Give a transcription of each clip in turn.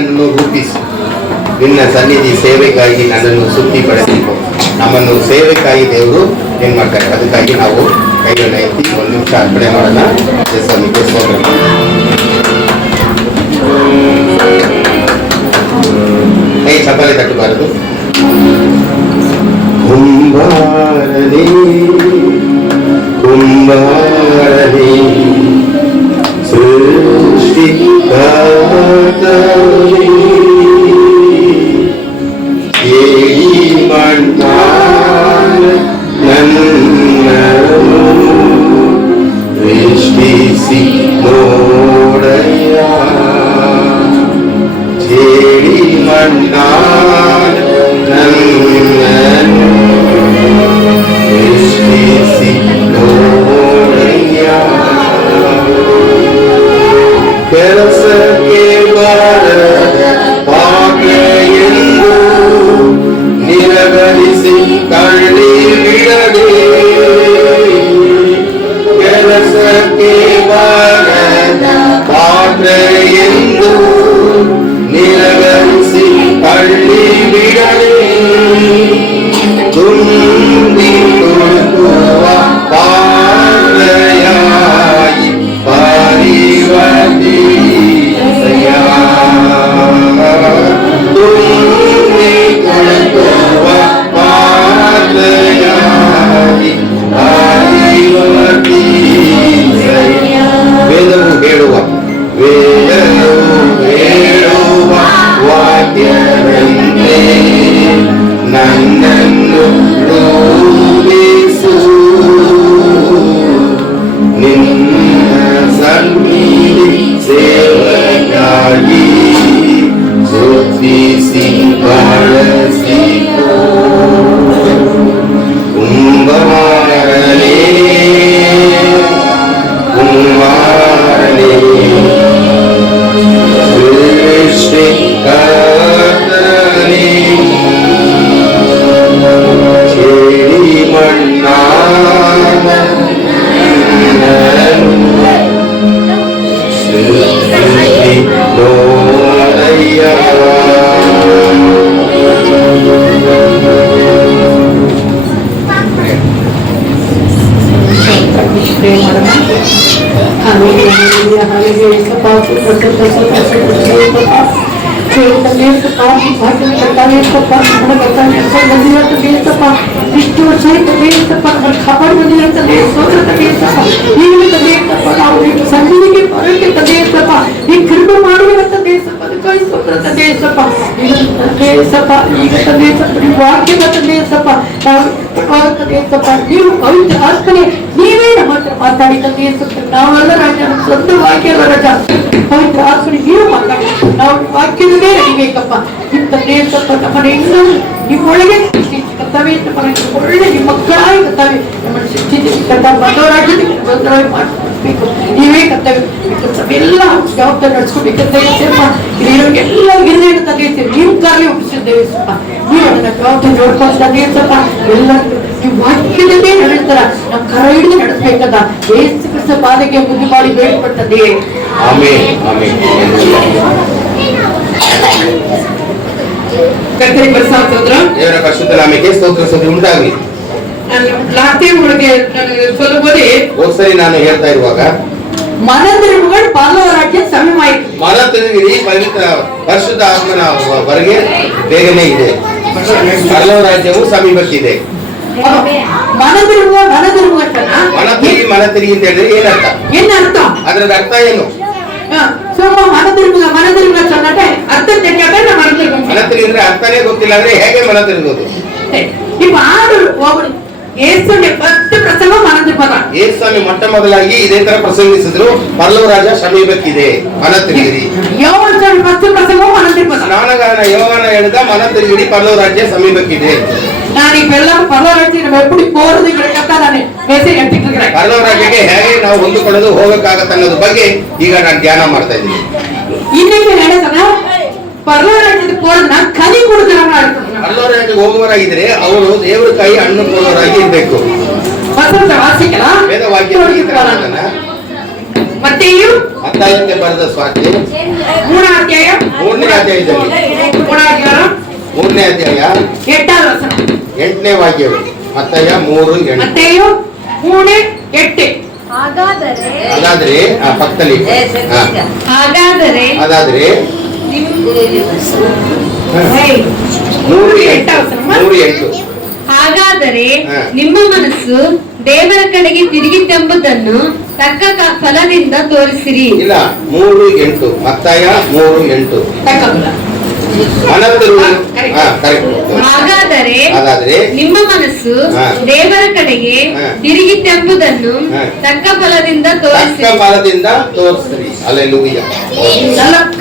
ನನ್ನನ್ನು ರೂಪಿಸು, ನಿನ್ನ ಸನ್ನಿಧಿ ಸೇವೆಗಾಗಿ ನನ್ನನ್ನು ಸುತ್ತಿ ಪಡೆದಿತ್ತು. ನಮ್ಮನ್ನು ಸೇವೆಗಾಗಿ ದೇವರು ಏನ್ ಮಾಡ್ತಾರೆ, ಅದಕ್ಕಾಗಿ ನಾವು ಕೈಯನ್ನು ಎತ್ತಿ ಒಂದು ನಿಮಿಷ ಅರ್ಪಣೆ ಮಾಡೋಣ. ದೇವನಿಗೆ ಸ್ತೋತ್ರ. ಕೈ ಚಪ್ಪಾಳೆ ತಟ್ಟಬಾರದು. ಕುಂಬಾರನೇ ಕುಂಬಾರನೇ ಸೃಷ್ಟಿಕರ್ತನೇ ಏಳಿ ಮಣ್ಣಾನ ನನ್ನನ್ನು ಸೃಷ್ಟಿಸಿ ನೋಡಯ್ಯ. ಏಳಿ ಮಣ್ಣಾನ ನನ್ನನ್ನು ಸೃಷ್ಟಿಸಿ ನೋಡಯ್ಯ. ಕೆಲಸಕ್ಕೆ ಬಾರದ ಪಾತ್ರೆಯನ್ನು ನಿರಗಲಿಸಿ ತಳ್ಳಿ ಬಿಡದೆ, ಕೆಲಸಕ್ಕೆ ಬಾರದ ಪಾತ್ರೆಯನ್ನು ನಿರಗಲಿಸಿ ತಳ್ಳಿ ಬಿಡದೆ, ತುಂಬಿ ತುಳುಕುವ ಪಾತ್ರೆಯಾಗಿ ಪರಿವರ್ತಿಸಯ್ಯ. ತುಂಬಿ ತುಳುಕುವ ಪಾತ್ರೆಯಾಗಿ ಪರಿವರ್ತಿಸಯ್ಯ. ವೇದವು ಹೇಳುವ ವಾಕ್ಯದಂತೆ ನನ್ನನ್ನು ರೂಪಿಸು, ನಿನ್ನ ಸನ್ನಿಧಿ ಸೇವೆಗಾಗಿ ಸುತ್ತಿಸಿ ಬಳಸಿಕೋ. ಕುಂಬಾರನೇ ಕುಂಬಾರನೇ ಸೃಷ್ಟಿಕರ್ತನೇ ಚೇಳಿ ಮಣ್ಣಾನ ಸೃಷ್ಟಿಸಿ ನೋಡಯ್ಯ. ಇಷ್ಟು ವರ್ಷ ಖಬರ್ ಬಂದಿರುತ್ತದೆ, ಸನ್ನಿಧಿಗೆ ಬರೋಕ್ಕೆ ತದೇಸಪ್ಪ, ಈ ಕೃಪೆ ಮಾಡುವಂತದೇ ಸಪ್ಪ, ದೇಸಪ್ಪ ಈಗ ತದೇಸಪ್ಪ, ವಾಕ್ಯದ ತದೇಸಪ್ಪ, ತದೇಸಪ್ಪ, ನೀವು ಪವಿತ್ರ ಆತ್ಮನೆ ನೀವೇ ನಮ್ಮ ಹತ್ರ ಮಾತಾಡಿ ತದೇಸಪ್ಪ. ನಾವೆಲ್ಲ ರಾಜ ಸ್ವಂತ ವಾಕ್ಯದ ರಜ, ಪವಿತ್ರ ಆತ್ಮನೆ ನೀವು ಮಾತಾಡಿ, ನಾವು ವಾಕ್ಯದಲ್ಲೇ ನಡಿಬೇಕಪ್ಪ. ಇಂಥ ದೇಸಪ್ಪ ನಮ್ಮನೆ ಇನ್ನೂ ನಿಮ್ಮೊಳಗೆ ಕರ್ತವ್ಯ ಒಳ್ಳೆ ನಿಮ್ಮ ಮಕ್ಕಳಾಗಿ ಕರ್ತವ್ಯ ನಮ್ಮನ್ನು ಶಿಕ್ಷಿಸಿ ಕರ್ತವ್ಯ ಬಂದವರಾಗಿ ಮಾಡಬೇಕು. ನೀವೇ ಕರ್ತವ್ಯ ಎಲ್ಲ ಜವಾಬ್ದಾರಿ ನಡೆಸ್ಕೊಬೇಕಂತೇಳಿ ಹಿರಿಯರಿಗೆಲ್ಲ ಗಿರಿಯ ತಂದೆಯುತ್ತೇವೆ, ನೀವು ಕಾರ್ಯ ಒಪ್ಪಿಸಿದ್ದೇವೆ ಸ್ವಲ್ಪ, ನೀವು ಅದನ್ನ ಜವಾಬ್ದಾರಿ ನೋಡ್ಕೊಂಡೇ ಸ್ವಲ್ಪ ಎಲ್ಲ ನೀವು ವಾಕ್ಯದಲ್ಲೇ ನಡೆಸ್ತಾರ, ನಮ್ಮ ಕರ ಹಿಡಿದು ನಡೆಸ್ಬೇಕಂತ ಯೇಸು ಕ್ರಿಸ್ತ ಪಾದಕ್ಕೆ ಮುದ್ದು ಮಾಡಿ ಬೇಡ್ಕೊಳ್ತದೆ. ಕರ್ತನಿಗೆ ಸ್ತೋತ್ರ, ದೇವರ ಪರಿಶುದ್ಧ ನಾಮಕ್ಕೆ ಸ್ತೋತ್ರ ಉಂಟಾಗಲಿ. ಹೋದ್ಸರಿ ನಾನು ಹೇಳ್ತಾ ಇರುವಾಗ ಮನದಿರುವುಗಳು ಪರಲೋಕ ರಾಜ್ಯ ಸಮಯವಾಯಿತು. ಮನ ತಿರುಗಿರಿ ಪವಿತ್ರ ಪರಿಶುದ್ಧ ಆತ್ಮನ ಹೊರಗೆ ಬೇಗನೆ ಇದೆ, ಪರಲೋಕ ರಾಜ್ಯವು ಸಮೀಪಕ್ಕಿದೆ. ಮನದಿರುವ ಮನ ತಿರುಗಿ ಅಂತ ಹೇಳಿದ್ರೆ ಏನರ್ಥ? ಅದರ ಅರ್ಥ ಏನು? ಮನ ತಿರುಗಿದ್ರೆ ಅರ್ಥನೇ ಗೊತ್ತಿಲ್ಲ ಅಂದ್ರೆ ಹೇಗೆ ಮನ ತಿರುಗೋದು? ಯೇಸುಸ್ವಾಮಿ ಮೊಟ್ಟ ಮೊದಲಾಗಿ ಇದೇ ತರ ಪ್ರಸಂಗಿಸಿದ್ರು, ಪರಲೋಕ ರಾಜ್ಯ ಸಮೀಪಕ್ಕಿದೆ, ಮನ ತಿರುಗಿರಿ. ಸ್ನಾನಗಾರನ ಯೋಹಾನ ಹೇಳಿದ, ಮನ ತಿರುಗಿರಿ, ಪರಲೋಕ ರಾಜ್ಯ ಸಮೀಪಕ್ಕಿದೆ. ಪರಲೋಕ ರಾಜ್ಯಕ್ಕೆ ಹೇಗೆ ನಾವು ಹೊಂದಿಕೊಳ್ಳೋದು ಹೋಗಕ್ಕಾಗತ್ತ ಅನ್ನೋದ್ರ ಬಗ್ಗೆ ಈಗ ನಾನು ಧ್ಯಾನ ಮಾಡ್ತಾ ಇದ್ದೀನಿ. ಪರಲೋಕ ರಾಜ್ಯಕ್ಕೆ ಹೋಗುವವರಾಗಿದ್ರೆ ಅವರು ದೇವರ ಕೈ ಹಣ್ಣು ಕೊಡುವವರಾಗಿ ಇರ್ಬೇಕು. ವೇದವಾಕ್ಯ ಮತ್ತೆ ಮತ್ತಾಯಕ್ಕೆ ಬರೆದ ಸ್ವಾರ್ಥಿ ಮೂರನೇ ಅಧ್ಯಾಯ ಮೂರನೇ ಅಧ್ಯಾಯ 8ನೇ ವಚನ 8ನೇ ವಾಕ್ಯವು ಮತ್ತಾಯ 3:8. ಮತ್ತಾಯ 3:8. ಅದಾದ್ರೆ ಪಕ್ಕದಲ್ಲಿ ಅದಾದ್ರೆ 3:8. ಹಾಗಾದರೆ ನಿಮ್ಮ ಮನಸ್ಸು ದೇವರ ಕಡೆಗೆ ತಿರುಗಿತೆಂಬುದನ್ನು ತಕ್ಕ ಫಲದಿಂದ ತೋರಿಸಿರಿ. ಇಲ್ಲ 3:8 ಮತ್ತಾಯ 3:8. ಹಾಗಾದರೆ ನಿಮ್ಮ ಮನಸ್ಸು ದೇವರ ಕಡೆಗೆ ತಿರುಗಿತೆಂಬುದನ್ನು ತಕ್ಕ ಫಲದಿಂದ ತೋರಿಸಿರಿ. அல்லேலூயா.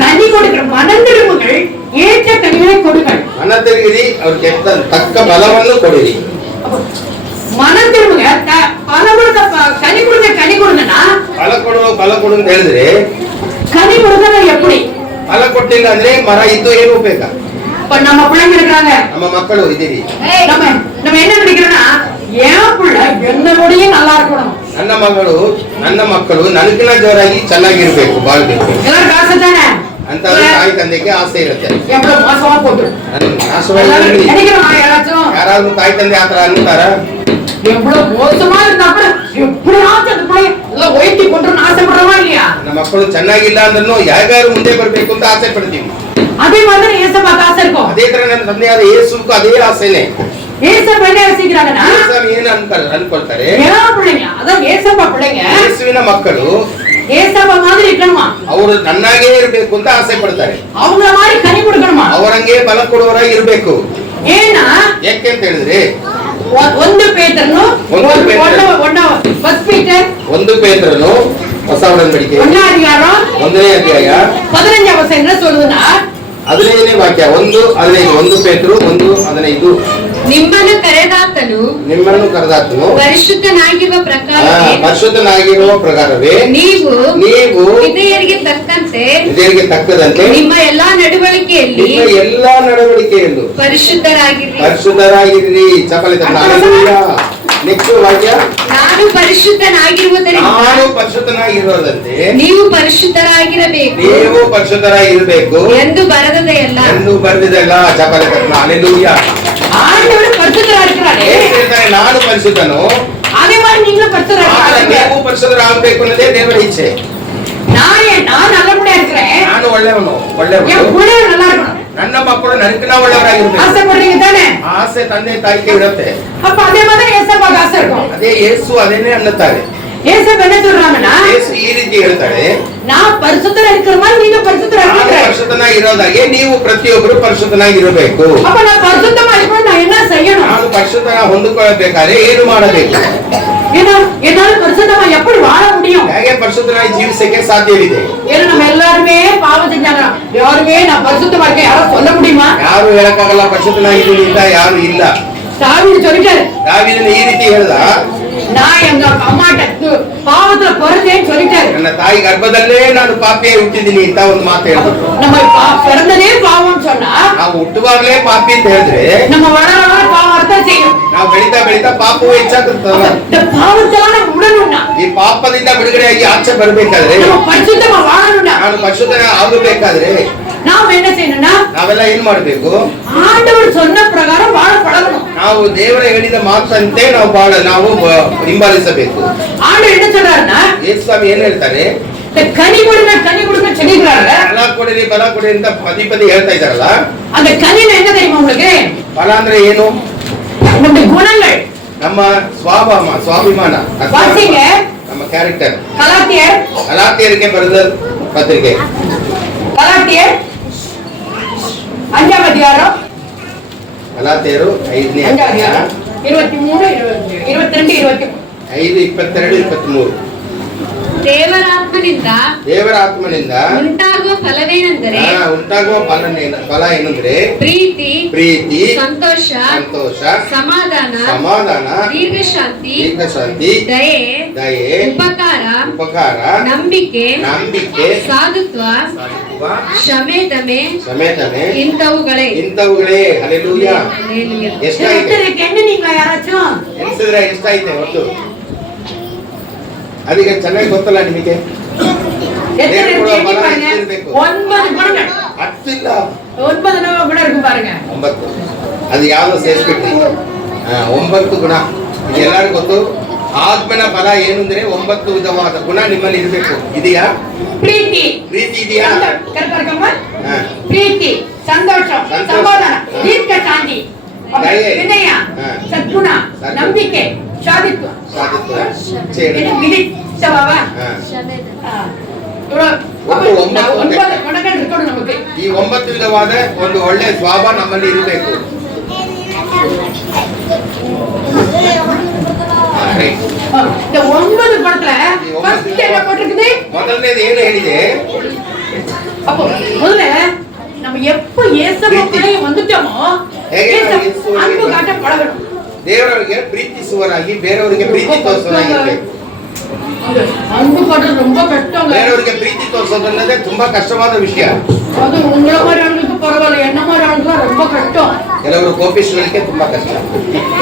கனி கொடுக்கிற மனந்திருவுகள் ஏற்ற கனிகளை கொடுங்கள். மனந்திருಗಿರಿ ಅವರಿಗೆ ತಕ್ಕ ಫಲವನ್ನು ಕೊಡಿರಿ. ಮನಂತಿರುವುಗ ಕನಿ ಕೊಡುಗನಾ ಫಲ ಕೊಡು ಅಂತ ಹೇಳಿದ್ರೆ கனி கொடுக்கற எப்படி ಫಲ ಕೊಟ್ಟಿಲ್ಲ ಅಂದ್ರೆ ಮರ ಇದ್ದು ಏನು ಉಪಯೋಗ? நம்ம பிள்ளைங்க இருக்காங்க, நம்ம மக்கಳು ಇದೀರಿ. நம்ம என்ன நினைக்கிறோம்னா என் பிள்ளை என்னோடயே நல்லா இருக்கணும், ನನ್ನ ಮಕ್ಕಳು ನನಗಿನ ಜೋರಾಗಿ ಚೆನ್ನಾಗಿರ್ಬೇಕು, ಬಾಳ್ಬೇಕು. எல்லாரும் காசு தானே ಅಂತ ತಾಯಿ ತಂದೆಗೆ ಆಸೆ ಇರುತ್ತೆ. எவ்வளவு மோசமா போட்டு ಯಾರಾದ್ರೂ ತಾಯಿ ತಂದೆ ಆತರ ಅನ್ನುತ್ತಾರ? எவ்வளவு மோசமா இருந்தா கூட எப்படியாச்சும் அந்த பிள்ளைய எல்லாம் ஒய்ட்டி கொண்டு ஆசைப்படுறவா இல்லையா? ನಮ್ಮ ಮಕ್ಕಳು ಚೆನ್ನಾಗಿಲ್ಲ ಅಂದ್ರೂ ಯಾರು ಮುಂದೆ ಬರ್ಬೇಕು ಅಂತ ಆಸೆ ಪಡ್ತೀವಿ. அதே மாதிரி ஏசப்பாக்கு ஆசை இருக்கும். ಅದೇ ತರ ನನ್ನ ತಂದೆಯಾದ ಯೇಸುಗೂ ಅದೇ ಆಸೆನೆ. ஏசப்பா என்ன யோசிக்கிறாங்கன்னா ಏನು ಅನ್ಕೊಳ್ತಾರೆ? எல்லா பிள்ளைங்க அதான் ஏசப்பா பிள்ளைங்க ಯೇಸುವಿನ ಮಕ್ಕಳು ஏசப்பா மாதிரி இருக்கணுமா, ಅವರು ನನ್ನಾಗೇ ಇರಬೇಕು ಅಂತ ಆಸೆ ಪಡ್ತಾರೆ. ಅವರ மாதிரி ಕನಿ ಕೊಡಕணுமா, ಅವರಂಗೆ ಬಲ ಕೊಡುವವರಾಗಿ ಇರಬೇಕು. ಏನ ಯಾಕೆ ಅಂತ ಹೇಳಿದ್ರೆ ಒಂದು ಪೇತ್ರನು ಒಂದು ಪೇತ್ರನು ಹೊಸ ಒಡಂಬಡಿಕೆ 1ನೇ ಅಧ್ಯಾಯ 15ನೇ ವಚನ சொல்லுதுன்னா 15ನೇ ವಾಕ್ಯ 1:15 ಒಂದು ಪೇತ್ರನು 1:15 ನಿಮ್ಮನ್ನು ಕರೆದಾತನು ಪರಿಶುದ್ಧನಾಗಿರುವ ಪ್ರಕಾರವೇ ನೀವು ವಿಧೇಯರಿಗೆ ತಕ್ಕದಂತೆ ನಿಮ್ಮ ಎಲ್ಲಾ ನಡವಳಿಕೆಯಲ್ಲೂ ಪರಿಶುದ್ಧರಾಗಿರಿ. ಚಪಲೆ ನೆಕ್ಸ್ಟ್ ವಾಕ್ಯ, ನಾನು ಪರಿಶುದ್ಧನಾಗಿರುವುದಂತೆ ನೀವು ಪರಿಶುದ್ಧರಾಗಿರಬೇಕು ಎಂದು ಬರೆದಿದೆಯಲ್ಲ. ಚಪಲೆ ಅಲ್ಲೇಲೂಯಾ. ನಾನು ಪರಿಶುದ್ಧನು, அதே மாதிரி நீங்களும் ನೀವು ಪರಿಶುದ್ಧರಾಗಬೇಕು ಅನ್ನೋದೇ ದೇವರ ಇಚ್ಛೆ. நான் நல்லபடியா இருக்கிறேன், ನಾನು ಒಳ್ಳೆಯವನು, என் பிள்ளைங்க நல்லா இருக்கணும், ನನ್ನ ಮಕ್ಕಳು ನನಗಿನ ಒಳ್ಳೆಯವರಾಗಿರ್ಬೇಕು. ஆசைப்படுறீங்க தானே? ಆಸೆ ತಂದೆ ತಾಯಿಗೆ ಇರುತ್ತೆ. அப்ப அதே மாதிரி ஏசப்பாக்கு ஆசை இருக்கும். ಅದೇ ಯೇಸು ಅದನ್ನೇ ಅನ್ನುತ್ತಾರೆ. ஏசப்பா என்ன சொல்றாங்கன்னா ಯೇಸು ಈ ರೀತಿ ಹೇಳ್ತಾರೆ, நான் பரிசுத்தரா இருக்கிற மாதிரி நீங்க பரிசுத்தரா இருக்கீங்க. ಪರಿಶುದ್ಧನಾಗಿರೋದಾಗೆ ನೀವು ಪ್ರತಿಯೊಬ್ಬರು ಪರಿಶುದ್ಧನಾಗಿರಬೇಕು. அப்ப நான் பரிசுத்தமா இருக்கணும், நான் என்ன செய்யணும்? ನಾನು ಪರಿಶುದ್ಧನ ಹೊಂದಿಕೊಳ್ಳಬೇಕಾದ್ರೆ ಏನು ಮಾಡಬೇಕು? என்னால பரிசுத்தமா எப்படி வாழ முடியும்? ಹೇಗೆ ಪರಿಶುದ್ಧನಾಗಿ ಜೀವಿಸಕ್ಕೆ ಸಾಧ್ಯವಿದೆ? ஏன்னா நம்ம எல்லாருமே பாவம் செஞ்சாங்க, யாருமே நான் பரிசுத்தமா இருக்கேன் யாரும் சொல்ல முடியுமா? ಯಾರು ಹೇಳಕ್ಕಾಗಲ್ಲ ಪರಿಶುದ್ಧನಾಗಿದ್ದೀನಿ ಅಂತ, ಯಾರು ಇಲ್ಲ. தாவீது சொல்லிட்டாரு, ದಾವೀದನು ಈ ರೀತಿ ಹೇಳ್ದ, நான் எங்க அம்மாட்ட பாவத்துல பிறந்தேன்னு சொல்லிட்டாரு, ನನ್ನ ತಾಯಿ ಗರ್ಭದಲ್ಲೇ ನಾನು ಪಾಪಿಯಾಗಿ ಹುಟ್ಟಿದ್ದೀನಿ ಅಂತ ಒಂದು ಮಾತು ಹೇಳಿದ್ರು. நம்ம பிறந்ததே பாவம்னு சொன்னா ನಾವು ಹುಟ್ಟುವಾಗಲೇ ಪಾಪಿ ಅಂತ ಹೇಳಿದ್ರೆ நம்ம வளர பாவம் அர்த்தம் செய்யும். ನಾವು ಬೆಳೀತಾ ಪಾಪವು ಹೆಚ್ಚಾಗುತ್ತದೆ. இந்த பாவத்தெல்லாம் நம்ம விடணும்னா, ಈ ಪಾಪದಿಂದ ಬಿಡುಗಡೆಯಾಗಿ ಆಚೆ ಬರಬೇಕಾದ್ರೆ, நம்ம பரிசுத்தமா வாழணும்னா, ನಾನು ಪರಿಶುದ್ಧನ ಆಗಬೇಕಾದ್ರೆ நாம என்ன செய்யணும்னா ನಾವೆಲ್ಲ ಏನ್ ಮಾಡ್ಬೇಕು? ஆண்டவர் சொன்ன பிரகாரம் வாழ பழகணும். ನಾವು ದೇವರ ಹೇಳಿದ ಮಾತಂತೆ ನಾವು ಹಿಂಬಾಲಿಸಬೇಕು. ஆண்டவர் என்ன சொல்றாருன்னா, ಯೇಸು ಸ್ವಾಮಿ ಏನ್ ಹೇಳ್ತಾರೆ? கனி கொடுங்க சொல்லிக்கிறாங்க. ಬಲ ಕೊಡಿ ಅಂತ ಪದೇ ಹೇಳ್ತಾ ಇದಾರಲ್ಲ, அந்த கனினா என்ன தெரியுமா உங்களுக்கு? ಫಲ ಅಂದ್ರೆ ಏನು? நம்முடைய குணங்கள், ನಮ್ಮ ಸ್ವಾಭಿಮಾನ, வாசிங்க ನಮ್ಮ ಕ್ಯಾರೆಕ್ಟರ್. கலாத்தியருக்கு ಬರೆದ ಪತ್ರಿಕೆ, கலாத்தியர் 5ನೇ ಅಧ್ಯಾಯ, ಗಲಾತ್ಯರು 5ನೇ ಅಧ್ಯಾಯ 23, 22, 5, 22, 23. ದೇವರ ಆತ್ಮನಿಂದ ಉಂಟಾಗುವ ಫಲವೇನೆಂದರೆ ಫಲ ಏನಂದ್ರೆ ಪ್ರೀತಿ, ಸಂತೋಷ, ಸಮಾಧಾನ, ದೀರ್ಘಶಾಂತಿ, ದಯೆ, ಉಪಕಾರ, ನಂಬಿಕೆ, ಸಾಧುತ್ವ, ಕ್ಷಮೆತಮೆ, ಇಂಥವುಗಳೇ. ಹಲ್ಲೆಲೂಯಾ. ಎಷ್ಟಾಯ್ತು? ಎಣಿಸಿದ್ರೆ ಎಷ್ಟಾಯ್ತೆ? ಒಟ್ಟು ಅದೀಗ ಚೆನ್ನಾಗಿ ಗೊತ್ತಲ್ಲ ನಿಮಗೆ? எத்தனை தேவ இருக்கு ಬಲ பாருங்க. ಎಷ್ಟಿರ್ಬೇಕು? 9 ಗುಣಗಳು. 10 ಇಲ್ಲ 9 ಗುಣ இருக்கு பாருங்க. 9. ಅದು ಯಾವ್ದೋ ಸೇರಿಸ್ಬಿಟ್ರಿ 9 ಗುಣ. ಇದು ಎಲ್ಲರಿಗೂ ಗೊತ್ತು. ಆತ್ಮನ ಫಲ ಏನು ಅಂದ್ರೆ 9 ವಿಧವಾದ ಗುಣ ನಿಮ್ಮಲ್ಲಿ ಇರಬೇಕು. ಇದೆಯಾ? ಪ್ರೀತಿ ಇದೆಯಾ? ಕರ್ಕಮ್ಮ. ಪ್ರೀತಿ, ಸಂತೋಷ, ಸಮಾಧಾನ, ದೀರ್ಘ ಶಾಂತಿ, ವಿನಯ, ಸದ್ಗುಣ, ನಂಬಿಕೆ, ಶಾದಿತ್ವ. ಈ 9 ವಿಧವಾದ ಒಂದು ಒಳ್ಳೆ ಸ್ವಭಾವ ನಮ್ಮಲ್ಲಿ ಇರಬೇಕು. ಮೊದಲನೇದು ಏನು ಹೇಳಿದೆ? நம்ம எப்ப இயேசுவை வந்துட்டோமோ அன்பு காட்ட பழகணும். ದೇವರವರಿಗೆ ಪ್ರೀತಿಸುವರಾಗಿ ಬೇರೆಯವರಿಗೆ ಪ್ರೀತಿ ತೋರಿಸುವರಾಗಿರ್ಬೇಕು. அன்பு காட்டுறது ரொம்ப கஷ்டம். ಬೇರೆಯವರಿಗೆ ಪ್ರೀತಿ ತೋರಿಸೋದನ್ನದೇ ತುಂಬಾ ಕಷ್ಟವಾದ ವಿಷಯ. அது உங்கள மாதிரி ஆளுங்களுக்கு பரவாயில்ல, என்ன மாதிரி ஆளுங்களுக்கு ரொம்ப கஷ்டம். ಕೆಲವರು ಕೋಪಿಸುವಳಿಕೆ ತುಂಬಾ ಕಷ್ಟ.